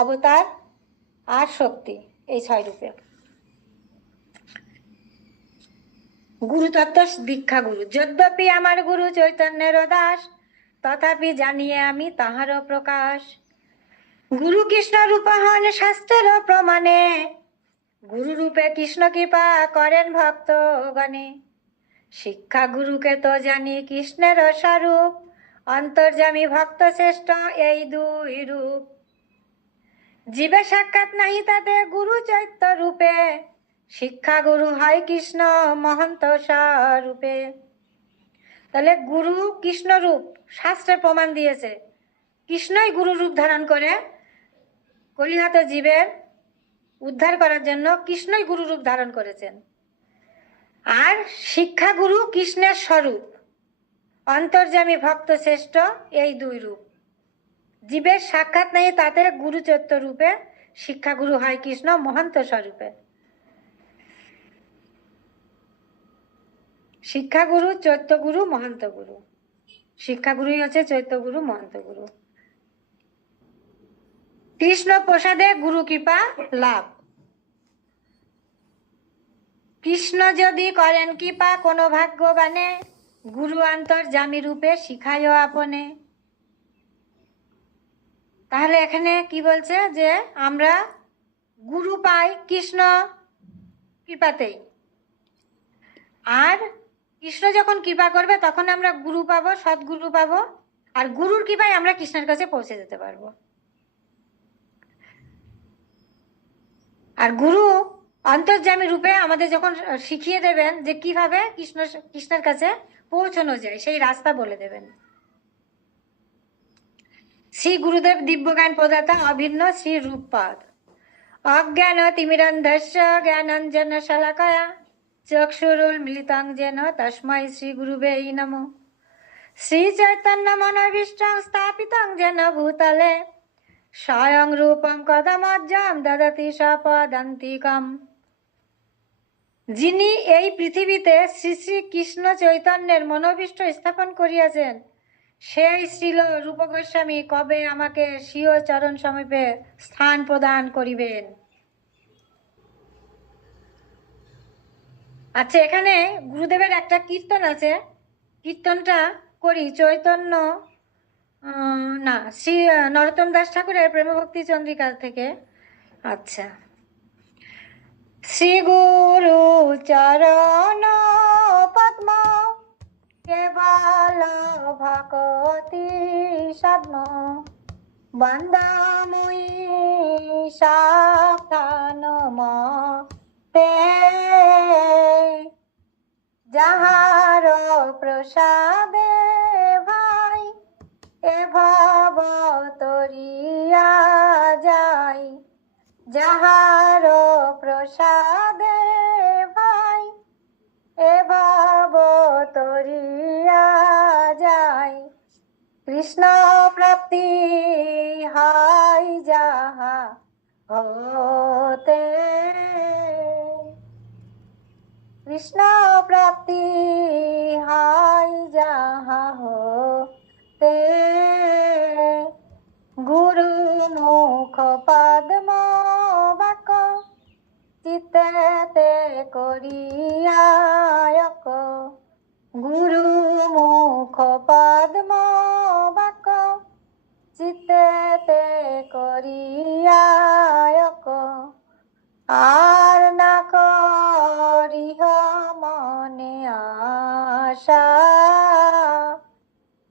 অবতার আর শক্তি, এই ছয় রূপে। গুরুতত্ত্ব দীক্ষাগুরু, যদ্যপি আমার গুরু চৈতন্যের দাস, তথাপি জানিয়ে আমি তাহারও প্রকাশ। গুরু কৃষ্ণ রূপ হন শাস্ত্রের প্রমাণে, গুরু রূপে কৃষ্ণ কৃপা করেন ভক্ত গণে। শিক্ষা গুরুকে তো জানি কৃষ্ণের স্বরূপ, অন্তর্যামী ভক্ত শ্রেষ্ঠ এই দুই রূপ। জীবে সাক্ষাৎ নাহি তাতে গুরু চৈত্য রূপে, শিক্ষা গুরু হয় কৃষ্ণ মহন্ত স্বরূপে। তাহলে গুরু কৃষ্ণ রূপ শাস্ত্রে প্রমাণ দিয়েছে, কৃষ্ণই গুরু রূপ ধারণ করে কলিহত জীবের উদ্ধার করার জন্য কৃষ্ণই গুরু রূপ ধারণ করেছেন। আর শিক্ষা গুরু কৃষ্ণের স্বরূপ, অন্তর্যামী ভক্ত শ্রেষ্ঠ এই দুই রূপ। জীবের সাক্ষাৎ নেই তাতে গুরু চৈত্য রূপে, শিক্ষা গুরু হয় কৃষ্ণ মহন্ত স্বরূপে। শিক্ষা গুরু, চৈত্য গুরু, মহন্ত গুরু। শিক্ষা গুরুই হচ্ছে চৈত্য গুরু, মহন্ত গুরু। কৃষ্ণ প্রসাদে গুরু কৃপা লাভ। কৃষ্ণ যদি করেন কৃপা কোনো ভাগ্যবানে, গুরু অন্তর্যামী রূপে শিখায় আপনে। তাহলে এখানে কি বলছে? যে আমরা গুরু পাই কৃষ্ণ কৃপাতেই। আর কৃষ্ণ যখন কৃপা করবে তখন আমরা গুরু পাবো, সদ্গুরু পাবো। আর গুরুর কৃপায় আমরা কৃষ্ণের কাছে পৌঁছে যেতে পারবো। আর গুরু অন্তর্যামী রূপে আমাদের যখন শিখিয়ে দেবেন যে কিভাবে কৃষ্ণের কাছে পৌঁছানো যায়, সেই রাস্তা বলে দেবেন। শ্রী গুরুদেব দিব্যজ্ঞান প্রদাতা অভিন্ন শ্রী রূপপাদ, অজ্ঞান তিমিরন্ধস্য জ্ঞানাঞ্জন শলাকয়া চক্ষুরুন্মিলিতং যেন তস্मै শ্রী গুরুবে নমঃ। শ্রী চৈতন্য মনোভীষ্টং স্থাপিতং যেন ভূতলে, স্বয়ং রূপম কদমজ্জম দদতি স্বপদান্তিকম। যিনি এই পৃথিবীতে শ্রী শ্রী কৃষ্ণ চৈতন্যের মনোভীষ্ট স্থাপন করিয়াছেন, সেই শ্রীল রূপ গোস্বামী কবে আমাকে স্বীয় চরণ সমীপে স্থান প্রদান করিবেন। আচ্ছা, এখানে গুরুদেবের একটা কীর্তন আছে, কীর্তনটা করি। চৈতন্য না, শ্রী নরোত্তম দাস ঠাকুরের প্রেমভক্তি চন্দ্রিকা থেকে। আচ্ছা, শ্রী গুরু চরণ পদ্ম কেবল ভকতি সদ্ম, বন্দাময়ী সাবধান মতে যাহার প্রসাদে ভাই এ ভব তরিয়া যাই, যাহার প্রসাদে ভাই এ ভব তরিয়া যাই, কৃষ্ণ প্রাপ্তি হাই যাহা হতে, কৃষ্ণ প্রাপ্তি হাই যাহা হতে, গুরু মুখ পদ্ম বাক চিত্তে করিয়ায়ক, গুরু মুখ পদ্ম বাক চিত্তে করিয়ায়ক, আর না করিহ মনে আশা,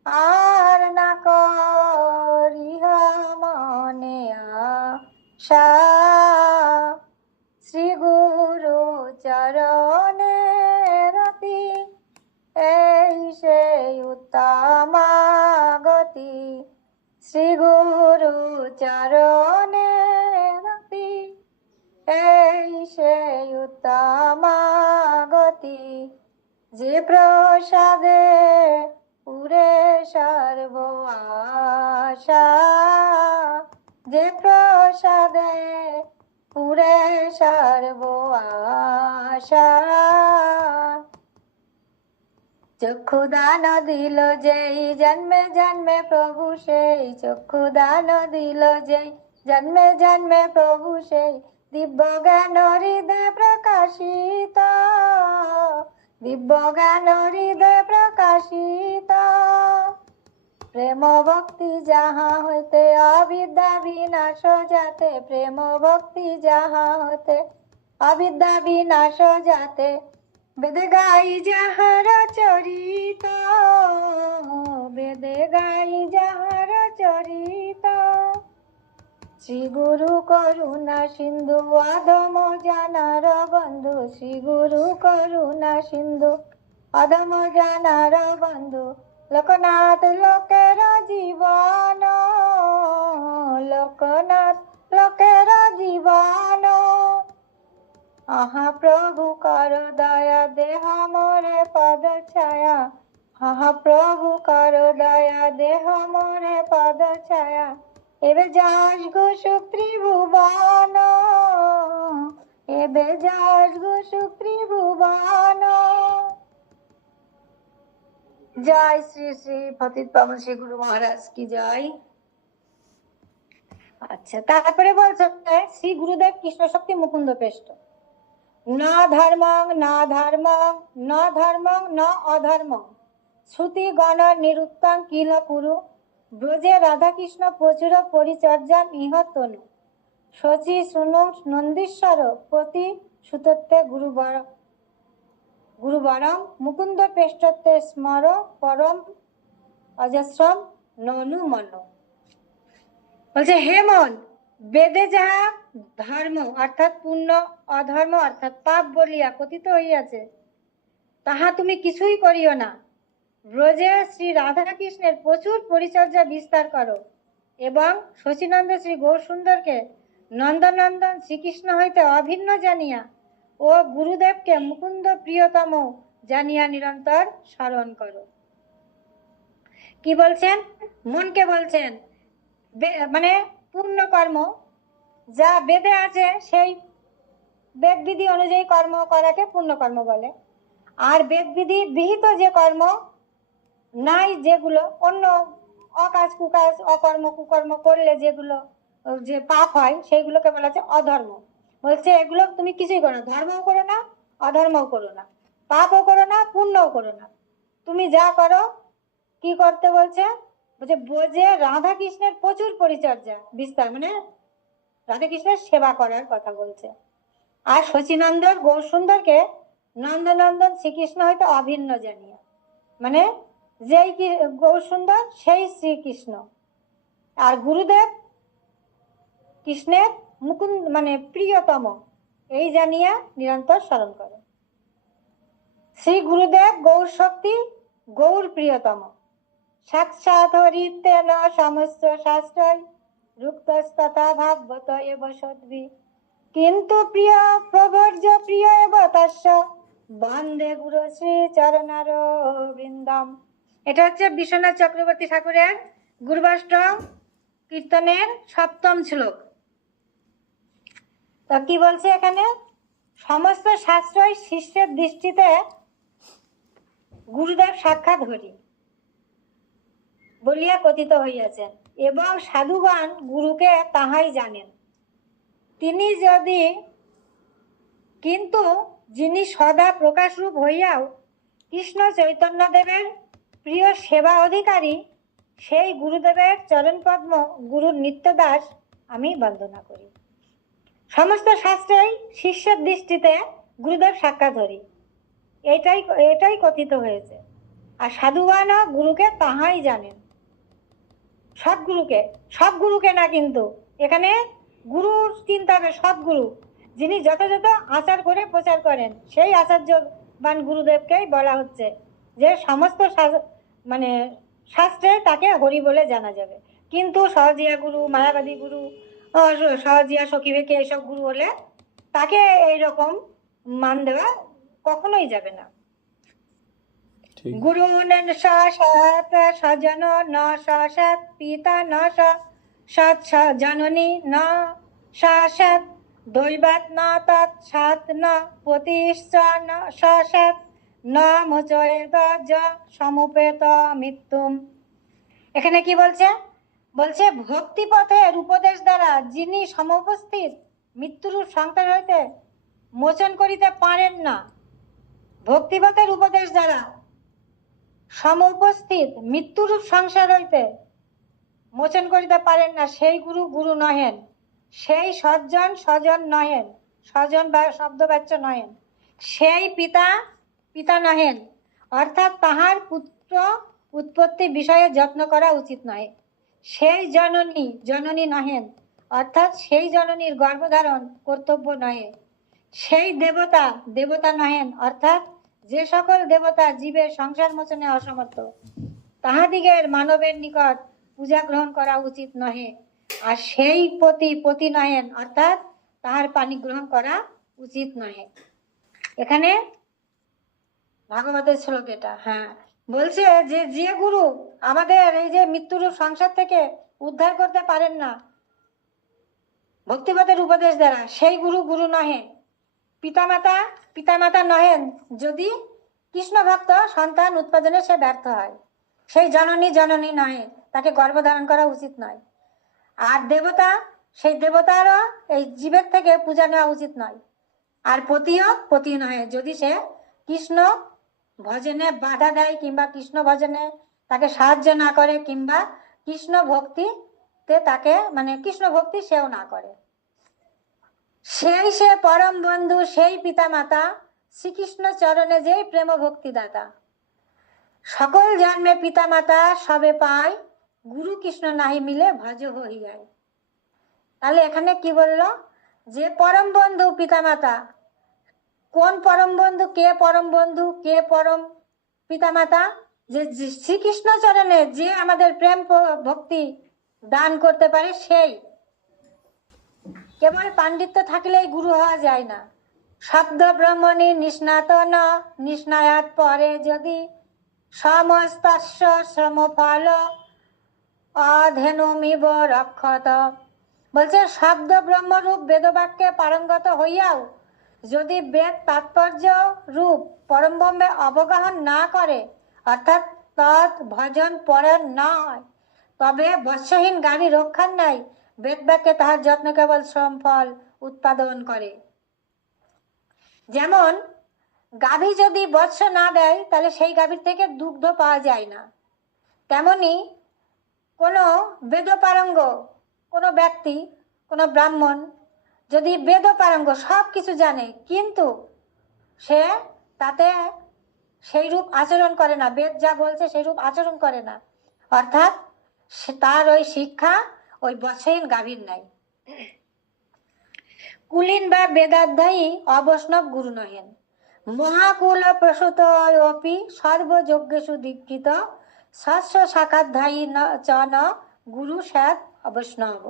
আর না করিহ মনে আশা, শ্রী গুরু চরণে রতি এই সেই উত্তম গতি, শ্রী গুরু চরণে রতি এই সেই উত্তম গতি, যে প্রসাদে পুরে সর্ব আশা, যে প্রসাদে পুরে সর্ব আশা, চক্ষু দান দিল যেই জন্মে জন্মে প্রভু সেই, চক্ষু দান দিল যেই জন্মে জন্মে প্রভু সেই, দিব্য জ্ঞান হৃদয় প্রকাশিত, দিব্য জ্ঞান হৃদয় প্রকাশিত, প্রেম ভক্তি যাহা হইতে অবিদ্যা বিনাশ যাতে, প্রেম ভক্তি যাহা হইতে অবিদ্যা বিনাশ যাতে, বেদে গাই যাহার চরিত, বেদে গাই যাহার চরিত, শ্রী গুরু করুণা সিন্ধু অধম জানার বন্ধু, শ্রী গুরু করুণা সিন্ধু অধম জানার বন্ধু, লোকনাথ লোকের জীবন, লোকনাথ লোকের জীবন, আহা প্রভু কর দয়া দেহ মোরে পদ ছায়া, আহা প্রভু কর দয়া দেহ মোরে পদ ছায়া, এবে যাস গো সুখ ত্রিভুবন, এবে যাস গো সুখ ত্রিভুবন। জয় শ্রী শ্রী পতিত পাবন শ্রী গুরু মহারাজ কি জয়। আচ্ছা, তারপরে বলছে শ্রী গুরুদেব কৃষ্ণ শক্তি মুকুন্দ পেষ্ট, না ধর্মং না ধর্মং ন ধর্মং ন অধর্মং, শ্রুতি গণ নিরুক্তং কিল কুরু, ব্রজে রাধাকৃষ্ণ প্রচুর পরিচর্যাম ইহ তনু, শচী শুনু নন্দীশ্বর প্রতি সুতত্বে গুরুবরম, মুকুন্দ পেষ্টত্বে স্মর পরম অজস্রম ননু মন। বলছে হে মন, বেদে যাহা ধর্ম অর্থাৎ পুণ্য, অধর্ম অর্থাৎ পাপ বলিয়া কথিত হইয়াছে, তাহা তুমি কিছুই করিও না। ব্রজে শ্রী রাধাকৃষ্ণের প্রচুর পরিচর্যা বিস্তার করো এবং শচীনন্দ শ্রী গৌরসুন্দরকে নন্দনন্দন শ্রীকৃষ্ণ হইতে অভিন্ন জানিয়া ও গুরুদেবকে মুকুন্দ প্রিয়তম জানিয়া নিরন্তর স্মরণ করো। কি বলছেন? মনকে বলছেন মানে পূর্ণ কর্ম যা বেদে আছে সেই বেদ বিধি অনুযায়ী কর্ম করাকে পূর্ণ কর্ম বলে, আর বেদ বিধি বিহিত যে কর্ম নাই, যেগুলো অন্য অকাজ কুকাজ অকর্ম কুকর্ম করলে যেগুলো যে পাপ হয় সেইগুলোকে বলা হচ্ছে অধর্ম। বলছে এগুলো তুমি কিছুই করো না, ধর্মও করো না অধর্মও করো না, পাপও করো না পুণ্যও করো না, তুমি যা করো কি করতে বলছে? বলছে বোঝে রাধা কৃষ্ণের প্রচুর পরিচর্যা বিস্তার, মানে রাধা কৃষ্ণের সেবা করার কথা বলছে। আর শচীনন্দন গৌরসুন্দরকে নন্দনন্দন শ্রীকৃষ্ণ হয়তো অভিন্ন জানিয়া, মানে যেই গৌরসুন্দর সেই শ্রীকৃষ্ণ, আর গুরুদেব কৃষ্ণের মুকুন্দ মানে প্রিয়তম এই জানিয়া নিরন্তর স্মরণ করে। শ্রী গুরুদেব গৌর শক্তি গৌর প্রিয়তম, সাক্ষাৎ হরিতেন সমস্ত শাস্ত্রই রুক্তস্তথা ভাববত এব সদ্ভি, কিন্তু প্রিয় প্রবর্য প্রিয় এব তস্য বন্দে গুরু শ্রী চরণার বৃন্দম। এটা হচ্ছে বিশ্বনাথ চক্রবর্তী ঠাকুরের গুরুবাষ্টম কীর্তনের 7ম শ্লোক। তো কি বলছে এখানে? সমস্ত শাস্ত্রই শিষ্যের দৃষ্টিতে গুরুদেব সাক্ষাৎ হরি বলিয়া কথিত হইয়াছেন, এবং সাধুগণ গুরুকে তাহাই জানেন। তিনি যদি কিন্তু যিনি সদা প্রকাশরূপ হইয়াও কৃষ্ণ চৈতন্য দেবের প্রিয় সেবা অধিকারী, সেই গুরুদেবের চরণ পদ্ম গুরুর নিত্যদাস আমি বন্দনা করি। সমস্ত শাস্ত্রেই শিষ্যের দৃষ্টিতে গুরুদেব সাক্ষাৎ হরি, এটাই কথিত হয়েছে। আর সাধুগণ গুরুকে তাহাই জানেন, সব গুরুকে না, কিন্তু এখানে গুরুর চিন্তা হবে সদ্গুরু, যিনি যথাযথ আচার করে প্রচার করেন, সেই আচার্যবান গুরুদেবকেই বলা হচ্ছে যে সমস্ত মানে শাস্ত্রে তাকে হরি বলে জানা যাবে। কিন্তু সহজিয়া গুরু, মায়াবাদী গুরু, সহজিয়া সখীভেকে এসব গুরু হলে তাকে এইরকম মান দেওয়া কখনোই যাবে না। ठीक गुरु न सत सजन न सत पिता न सत जननी न सत दैवत न तत्सत न पतिश्च न सत न मोचयेत ज সমুপেত মৃত্যুম। এখানে কি বলছে? বলছে ভক্তি পথের উপদেশ দ্বারা যিনি সমুপস্থিত মৃত্যুরূপ সংসার হইতে মোচন করিতে পারেন না, ভক্তিপথের উপদেশ দ্বারা সমুপস্থিত মৃত্যুরূপ সংসার হইতে মোচন করিতে পারেন না, সেই গুরু গুরু নহেন, সেই সজ্জন স্বজন নহেন, স্বজন বা শব্দবাচ্য নহেন, সেই পিতা পিতা নহেন, অর্থাৎ তাহার পুত্র উৎপত্তি বিষয়ে যত্ন করা উচিত নহে। সেই জননী জননী নহেন, অর্থাৎ সেই জননীর গর্ভধারণ কর্তব্য নহে। সেই দেবতা দেবতা নহেন, অর্থাৎ যে সকল দেবতা জীবের সংসার মোচনে অসমর্থ, তাহাদিগের মানবের নিকট পূজা গ্রহণ করা উচিত নহে। আর সেই পতি নহেন, অর্থাৎ তাহার পানি গ্রহণ করা উচিত নহে। এখানে ভাগবতের শ্লোক এটা। হ্যাঁ, বলছে যে যে গুরু আমাদের এই যে মৃত্যুরূপ সংসার থেকে উদ্ধার করতে পারেন না ভক্তিপথের উপদেশ দ্বারা, সেই গুরু গুরু নহে। পিতামাতা নহেন যদি কৃষ্ণ ভক্ত সন্তান উৎপাদনে সে ব্যর্থ হয়। সেই জননী নহে, তাকে গর্ভধারণ করা উচিত নয়। আর দেবতা, সেই দেবতারও এই জীবের থেকে পূজা নেওয়া উচিত নয়। আর পতি নহে, যদি সে কৃষ্ণ ভজনে বাধা দেয় কিংবা কৃষ্ণ ভজনে তাকে সাহায্য না করে, কিংবা কৃষ্ণ ভক্তিতে তাকে মানে কৃষ্ণ ভক্তি সেও না করে। সেই সে পরম বন্ধু, সেই পিতা মাতা শ্রীকৃষ্ণ চরণে যেই প্রেম ভক্তি দাতা, সকল জন্মে পিতা মাতা সবে পায়, গুরু কৃষ্ণ নাহি মিলে ভজ হইয়ায়। তাহলে এখানে কি বললো? যে পরম বন্ধু পিতা মাতা, কোন পরম বন্ধু, কে পরম বন্ধু, কে পরম পিতা মাতা? যে শ্রীকৃষ্ণ চরণে যে আমাদের প্রেম ভক্তি দান করতে পারে সেই। কেবল পাণ্ডিত্য থাকলেই গুরু হওয়া যায় না। শব্দ ব্রহ্মণী নিষ্ণাত ন নিষ্ণায়াত পরে যদি সমস্তস্য শ্রমফল অধেনুমিব রক্ষত। বলছে শব্দ ব্রহ্মরূপ বেদবাক্যে পারঙ্গত হইয়াও যদি বেদ তাৎপর্য রূপ পরম ব্রহ্মে অবগাহন না করে, অর্থাৎ তৎ ভজন পরায়ণ না হয়, তবে বৎসহীন গাভী রক্ষার নাই বেদ বাক্যে তাহার যত্ন কেবল শ্রম ফল উৎপাদন করে। যেমন গাভী যদি বৎস না দেয় তাহলে সেই গাভীর থেকে দুগ্ধ পাওয়া যায় না, তেমনি কোনো বেদপারঙ্গ কোনো ব্যক্তি, কোনো ব্রাহ্মণ যদি বেদপারঙ্গ সব কিছু জানে, কিন্তু সে তাতে সেই রূপ আচরণ করে না, বেদ যা বলছে সেই রূপ আচরণ করে না, অর্থাৎ তার ওই শিক্ষা ওই বৎসহীন গাভীর নাই। কুলীন বা বেদাধ্যায়ী অবৈষ্ণব গুরু নহেন। মহাকুল প্রসূতোপি সর্বযজ্ঞেষু দীক্ষিত সহস্র শাখাধ্যায়ী চ ন গুরু স্যাত অবৈষ্ণব।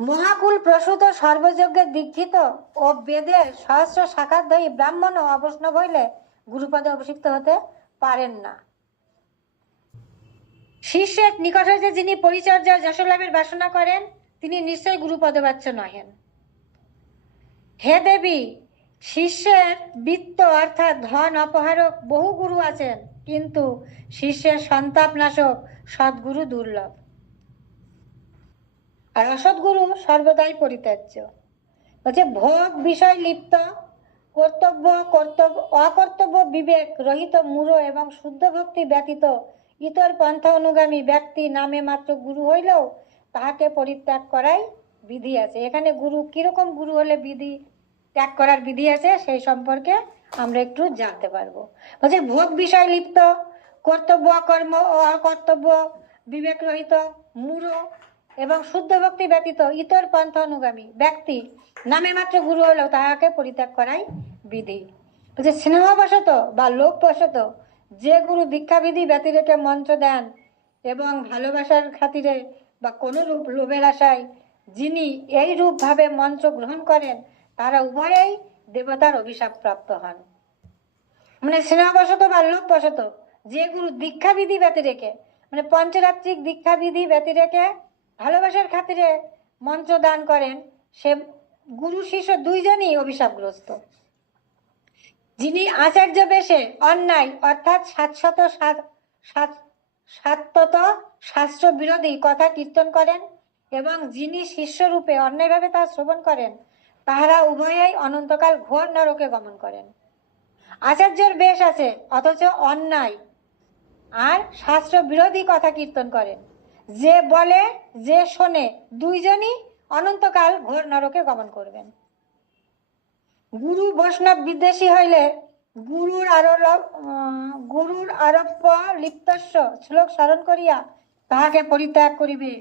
মহাকুল প্রসূত সর্বযজ্ঞের দীক্ষিত ও বেদের সহস্র শাখাধ্যায়ী ব্রাহ্মণ ও অবৈষ্ণব হইলে গুরুপদে অভিষিক্ত হতে পারেন না। শিষ্যের নিকট হইতে যিনি পরিচর্যা যশলাভের বাসনা করেন তিনি নিশ্চয় গুরুপদবাচ্য নহেন। হে দেবী, শিষ্যের বিত্ত অর্থাৎ ধন অপহারক বহু গুরু আছেন, কিন্তু শিষ্যের সন্তাপ নাশক সদ্গুরু দুর্লভ। আর অসৎগুরু সর্বদাই পরিত্যাজ্য। বলছে ভোগ বিষয় লিপ্ত অকর্তব্য বিবেক রহিত মূঢ় এবং শুদ্ধ ভক্তি ব্যতীত ইতর পন্থা অনুগামী ব্যক্তি নামে মাত্র গুরু হইলেও তাহাকে পরিত্যাগ করাই বিধি আছে। এখানে গুরু কিরকম গুরু হলে বিধি ত্যাগ করার বিধি আছে সেই সম্পর্কে আমরা একটু জানতে পারবো। বলছে ভোগ বিষয় লিপ্ত, কর্তব্য অকর্ম ও অকর্তব্য বিবেক রহিত মূঢ় এবং শুদ্ধ ভক্তি ব্যতীত ইতর পন্থা অনুগামী ব্যক্তি নামে মাত্র গুরু হলেও তাহাকে পরিত্যাগ করাই বিধি। বলছে স্নেহবশত বা লোভবশত যে গুরু দীক্ষাবিধি ব্যতিরেকে মন্ত্র দেন এবং ভালোবাসার খাতিরে বা কোনো রূপ লোভের আশায় যিনি এই রূপ ভাবে মন্ত্র গ্রহণ করেন তারা উভয়েই দেবতার অভিশাপ প্রাপ্ত হন। মানে স্নেহবশত বা লোভবশত যে গুরু দীক্ষাবিধি ব্যতিরেকে মানে পঞ্চরাত্রিক দীক্ষাবিধি ব্যতিরেকে ভালোবাসার খাতিরে মন্ত্র দান করেন সে গুরু শিষ্য দুইজনই অভিশাপগ্রস্ত। যিনি আচার্য বেশে অন্যায় অর্থাৎ সাতত শাস্ত্র বিরোধী কথা কীর্তন করেন এবং যিনি শিষ্যরূপে অন্যায়ভাবে তা শ্রবণ করেন তাহারা উভয়েই অনন্তকাল ঘোর নরকে গমন করেন। আচার্যের বেশ আছে অথচ অন্যায় আর শাস্ত্র বিরোধী কথা কীর্তন করেন, যে বলে যে শোনে দুইজনই অনন্তকাল ঘোর নরকে গমন করবেন। গুরু বৈষ্ণব বিদ্বেষী হইলে গুরুর আরোপ্য লিপ্তস্য শ্লোক স্মরণ করিয়া তাহাকে পরিত্যাগ করিবে।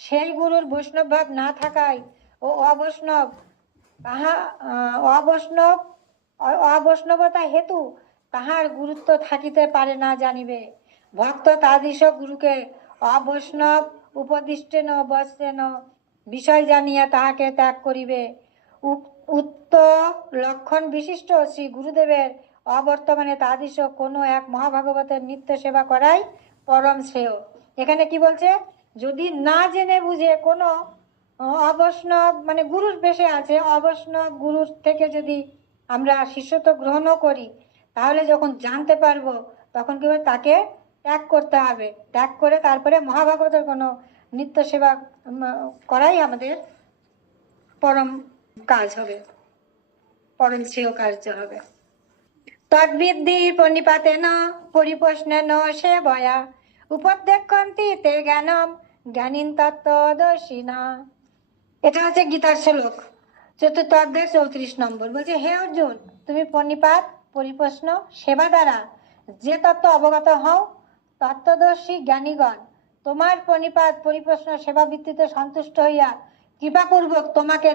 সেই গুরুর বৈষ্ণব ভাব না থাকায় ও অবৈষ্ণবতা হেতু তাহার গুরুত্ব থাকিতে পারে না জানিবে। ভক্ত তাদৃশ গুরুকে অবৈষ্ণব উপদিষ্টেন বস্ত্রেন বিষয় জানিয়া তাহাকে ত্যাগ করিবে। উক্ত লক্ষণ বিশিষ্ট শ্রী গুরুদেবের অবর্তমানে তাদৃশ কোনো এক মহাভাগবতের নিত্য সেবা করাই পরম শ্রেয়। এখানে কি বলছে, যদি না জেনে বুঝে কোনো অবৈষ্ণব মানে গুরুর বেশে আছে অবৈষ্ণব গুরুর থেকে যদি আমরা শিষ্যত্ব গ্রহণও করি তাহলে যখন জানতে পারবো তখন কি তাকে ত্যাগ করতে হবে। ত্যাগ করে তারপরে মহাভাগবতের কোনো নিত্য সেবা করাই আমাদের পরম কাজ হবে, পরম শ্রেয় কার্য হবে। তদ্বিদ্ধি প্রণিপাতেন পরিপ্রশ্নেন সেবয়া উপদেক্ষন্তি তে জ্ঞানম জ্ঞানীন তত্ত্বদর্শিনা। এটা হচ্ছে গীতার শ্লোক 4th অধ্যায় 34 নম্বর। বলছে হে অর্জুন, তুমি প্রণিপাত পরিপ্রশ্ন সেবা দ্বারা যে তত্ত্ব অবগত হও তত্ত্বদর্শী জ্ঞানীগণ তোমার প্রণিপাত পরিপ্রশ্ন সেবা ভিত্তিতে সন্তুষ্ট হইয়া কৃপাপূর্বক তোমাকে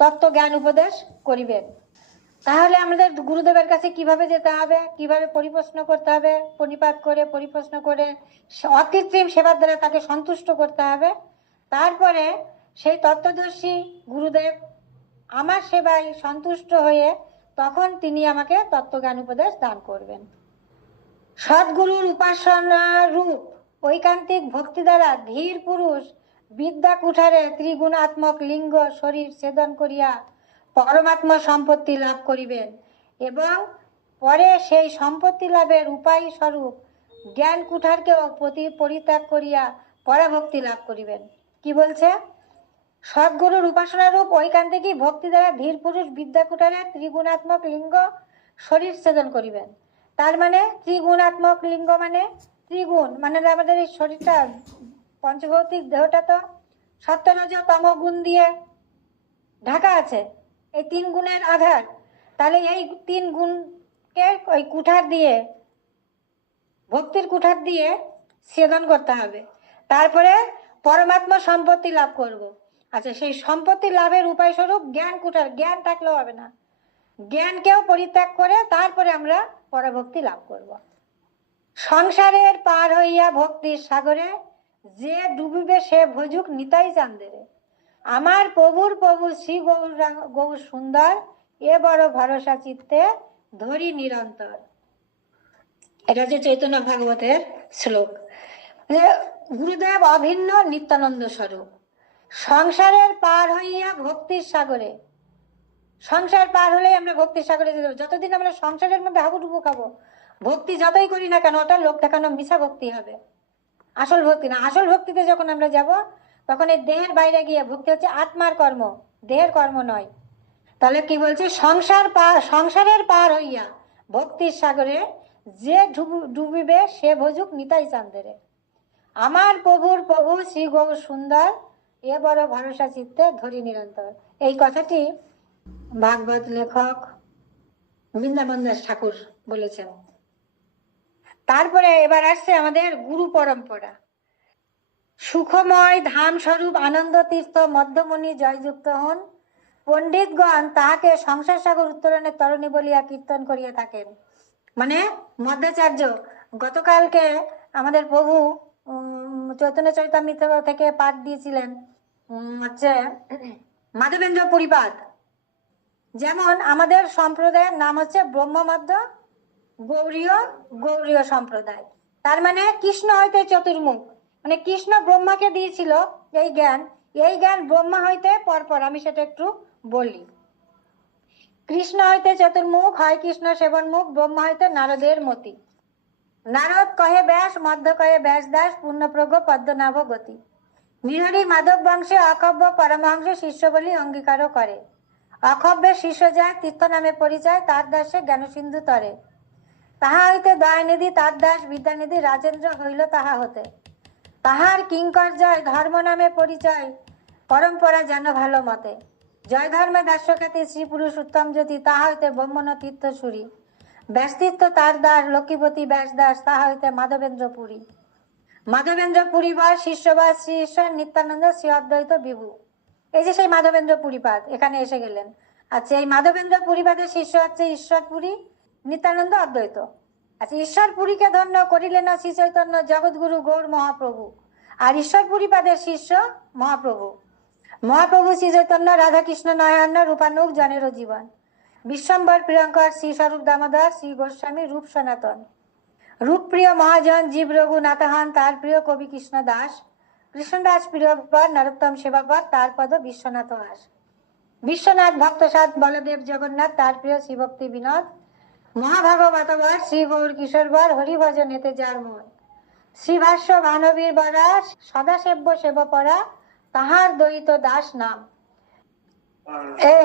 তত্ত্ব জ্ঞান উপদেশ করিবেন। তাহলে আমাদের গুরুদেবের কাছে কিভাবে যেতে হবে, কিভাবে পরিপ্রশ্ন করতে হবে, প্রণিপাত করে পরিপ্রশ্ন করে অকৃত্রিম সেবার দ্বারা তাকে সন্তুষ্ট করতে হবে। তারপরে সেই তত্ত্বদর্শী গুরুদেব আমার সেবায় সন্তুষ্ট হয়ে তখন তিনি আমাকে তত্ত্বজ্ঞান উপদেশ দান করবেন। সদ্গুরুর উপাসনা রূপ ঐকান্তিক ভক্তি দ্বারা ধীর পুরুষ বিদ্যা কুঠারে ত্রিগুণাত্মক লিঙ্গ শরীর ছেদন করিয়া পরমাত্ম সম্পত্তি লাভ করিবেন এবং পরে সেই সম্পত্তি লাভের উপায় স্বরূপ জ্ঞান কুঠারকেও পরিত্যাগ করিয়া পরাভক্তি লাভ করিবেন। কি বলছে, সদ্গুরুর উপাসনা রূপ ঐকান্তিকী ভক্তি দ্বারা ধীর পুরুষ বিদ্যা কুঠারে ত্রিগুণাত্মক লিঙ্গ শরীর ছেদন করিবেন। তার মানে ত্রিগুণাত্মক লিঙ্গ মানে ত্রিগুণ মানে আমাদের এই শরীরটা পঞ্চভৌতিক দেহটা তো সত্য রজ তম গুণ দিয়ে ঢাকা আছে, এই 3 গুণের আধার। তাহলে এই 3 গুণকে ওই কুঠার দিয়ে ভক্তির কুঠার দিয়ে ছেদন করতে হবে, তারপরে পরমাত্মা সম্পত্তি লাভ করব। আচ্ছা, সেই সম্পত্তি লাভের উপায় স্বরূপ জ্ঞান কুঠার, জ্ঞান থাকলেও হবে না, জ্ঞানকেও পরিত্যাগ করে তারপরে আমরা পরভক্তি লাভ করব। সংসারের পার হইয়া ভক্তির সাগরে যে ডুবিবে সে ভজুক নিতাই চান্দেরে। আমার প্রভুর প্রভু শ্রী গৌর সুন্দর, এ বড় ভরসা চিত্তে ধরি নিরন্তর। এটা হচ্ছে চৈতন্য ভাগবতের শ্লোক। যে গুরুদেব অভিন্ন নিত্যানন্দ স্বরূপ, সংসারের পার হইয়া ভক্তির সাগরে, সংসার পার হলে আমরা ভক্তির সাগরে যেতে পারবো। যতদিন আমরা সংসারের মধ্যে হাবুডুবু খাবো, ভক্তি যতই করি না কেন ওটা লোক দেখানো মিছা ভক্তি হবে, আসল ভক্তি না। আসল ভক্তিতে যখন আমরা যাব তখন এই দেহের বাইরে গিয়ে, ভক্তি হচ্ছে আত্মার কর্ম, দেহের কর্ম নয়। তাহলে কি বলছে, সংসারের পার হইয়া ভক্তির সাগরে যে ডুবিবে সে ভজুক নিতাই চান্দেরে। আমার প্রভুর প্রভু শ্রী গৌর সুন্দর, এ বড় ভরসা চিত্তে ধরি নিরন্তর। এই কথাটি ভাগবত লেখক বৃন্দাবন দাস ঠাকুর বলেছেন। তারপরে এবার আসছে আমাদের গুরু পরম্পরা। সুখময় ধাম স্বরূপ আনন্দ তীর্থ মধ্যমণি জয়যুক্ত হন, পণ্ডিতগণ তাহাকে সংসার সাগর উত্তরণের তরণী বলিয়া কীর্তন করিয়া থাকেন। মানে মধ্যাচার্য গতকালকে আমাদের প্রভু চৈতন্য চরিতামৃত থেকে পাঠ দিয়েছিলেন হচ্ছে মাধবেন্দ্র পরিপাদ। যেমন আমাদের সম্প্রদায়ের নাম হচ্ছে ব্রহ্মমধ্য গৌরীয় সম্প্রদায়। তার মানে কৃষ্ণ হইতে চতুর্মুখ, মানে কৃষ্ণ ব্রহ্মাকে দিয়েছিল এই জ্ঞান, এই জ্ঞান ব্রহ্মা হইতে পরপর। আমি সেটা একটু বলি। কৃষ্ণ হইতে চতুর্মুখ, হয় কৃষ্ণ সেবন মুখ, ব্রহ্মা হইতে নারদের মতি। নারদ কহে ব্যাস, মধ্য কহে ব্যাস দাস, পূর্ণপ্রজ্ঞ পদ্মনাভ গতি। নৃহরি মাধব বংশে অক্ষব্য পরমহংস শিষ্য বলি অঙ্গীকারও করে। অক্ষব্যের শিষ্য যায় তীর্থ নামে পরিচয়, তার দাসে জ্ঞান সিন্ধু তরে। তাহা হইতে দয়ানিধি তার দাস বিদ্যানিধি, রাজেন্দ্র হইল তাহা হতে। তাহার কিঙ্কর জয় ধর্ম নামে পরিচয়, পরম্পরা যেন ভালো মতে। জয় ধর্মে দাস্যখ্যাতি শ্রী পুরুষ উত্তম জ্যোতি, তাহা হইতে ব্রহ্মণ তীর্থ সুরি। ব্যাসতীর্থ তার দাস লক্ষ্মীপতি ব্যাস দাস, তাহা হইতে মাধবেন্দ্র পুরী। মাধবেন্দ্র পুরী বা শিষ্যবাস শ্রী ঈশ্বর নিত্যানন্দ শ্রী অদ্বৈত বিভু। এই যে সেই মাধবেন্দ্র পুরীপাদ এখানে এসে গেলেন। আচ্ছা, এই মাধবেন্দ্র পুরীপাদের শিষ্য হচ্ছে ঈশ্বরপুরী নিত্যানন্দ অদ্বৈত। আচ্ছা, ঈশ্বরপুরীকে ধন্য করিলেন শ্রী চৈতন্য জগৎগুরু গৌর মহাপ্রভু। আর ঈশ্বরপুরীপাদের শিষ্য মহাপ্রভু। মহাপ্রভু শ্রী চৈতন্য রাধাকৃষ্ণ নয়ন রূপানুগ জনেরও জীবন। বিশ্বম্বর প্রিয়ঙ্কর শ্রী স্বরূপ দামোদর শ্রী গোস্বামী রূপ সনাতন। রূপপ্রিয় মহাজন জীব রঘুনাথ হন, তার প্রিয় কবি কৃষ্ণ দাস। কৃষ্ণদাস প্রিয়পর নরোত্তম সেবাপর, তার পদ বিশ্বনাথ হাস। বিশ্বনাথ ভক্তসাদ বলদেব জগন্নাথ, তার প্রিয় শ্রীভক্তি বিনোদ। মহাভাগবতবর শ্রী গৌর কিশোরবর, হরিভজন এতে যার মন। শ্রীভাষ্য ভানবীর বরা, সদাসেব্য সেবপরা, তাহার দ্বৈত দাস নাম।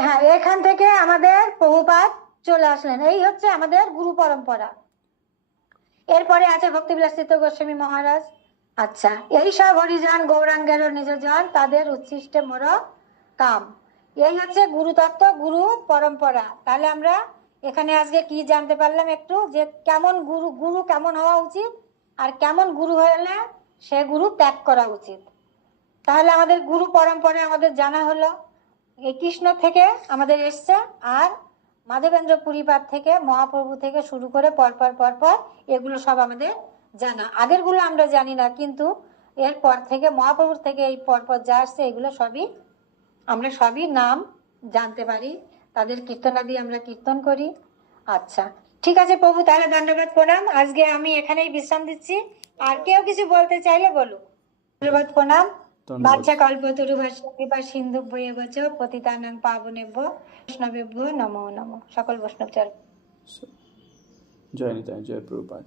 হ্যাঁ, এখান থেকে আমাদের প্রভুপাদ চলে আসলেন। এই হচ্ছে আমাদের গুরু পরম্পরা। এরপরে আছে ভক্তিবিলাস তীর্থ গোস্বামী মহারাজ। আচ্ছা, এই সব হরিজন গৌরাঙ্গের নিজজন, তাদের উচ্ছিষ্টে মোর কাম। এই হচ্ছে গুরু তত্ত্ব, গুরু পরম্পরা। তাহলে আমরা এখানে আজকে কি জানতে পারলাম একটু, যে কেমন গুরু কেমন হওয়া উচিত, আর কেমন গুরু হলে সে গুরু ত্যাগ করা উচিত। তাহলে আমাদের গুরু পরম্পরা আমাদের জানা হলো। এই কৃষ্ণ থেকে আমাদের এসছে, আর মাধবেন্দ্র পুরীপাদ থেকে, মহাপ্রভু থেকে শুরু করে পরপর এগুলো সব আমাদের জানা। আগের গুলো আমরা জানি না, কিন্তু এরপর থেকে মহাপ্রভুর থেকে এই পরপর যা আসছে এগুলো আমরা সবই নাম জানতে পারি। তাদের কীর্তনাদি আমরা কীর্তন করি। আচ্ছা, ঠিক আছে প্রভু, তাহলে ধন্যবাদ প্রণাম। আজকে আমি এখানেই বিশ্রাম দিচ্ছি। আর কেউ কিছু বলতে চাইলে বলুন। ধন্যবাদ প্রণাম। বাচ্চা কল্পতরু ভাষা সিন্ধু বয়ে বচ পতিতানাং পাবনেভ্য বৈষ্ণবেভ্য নমো নমঃ। সকল বৈষ্ণব চরণ। জয় নিতাই, জয় প্রভুপাদ।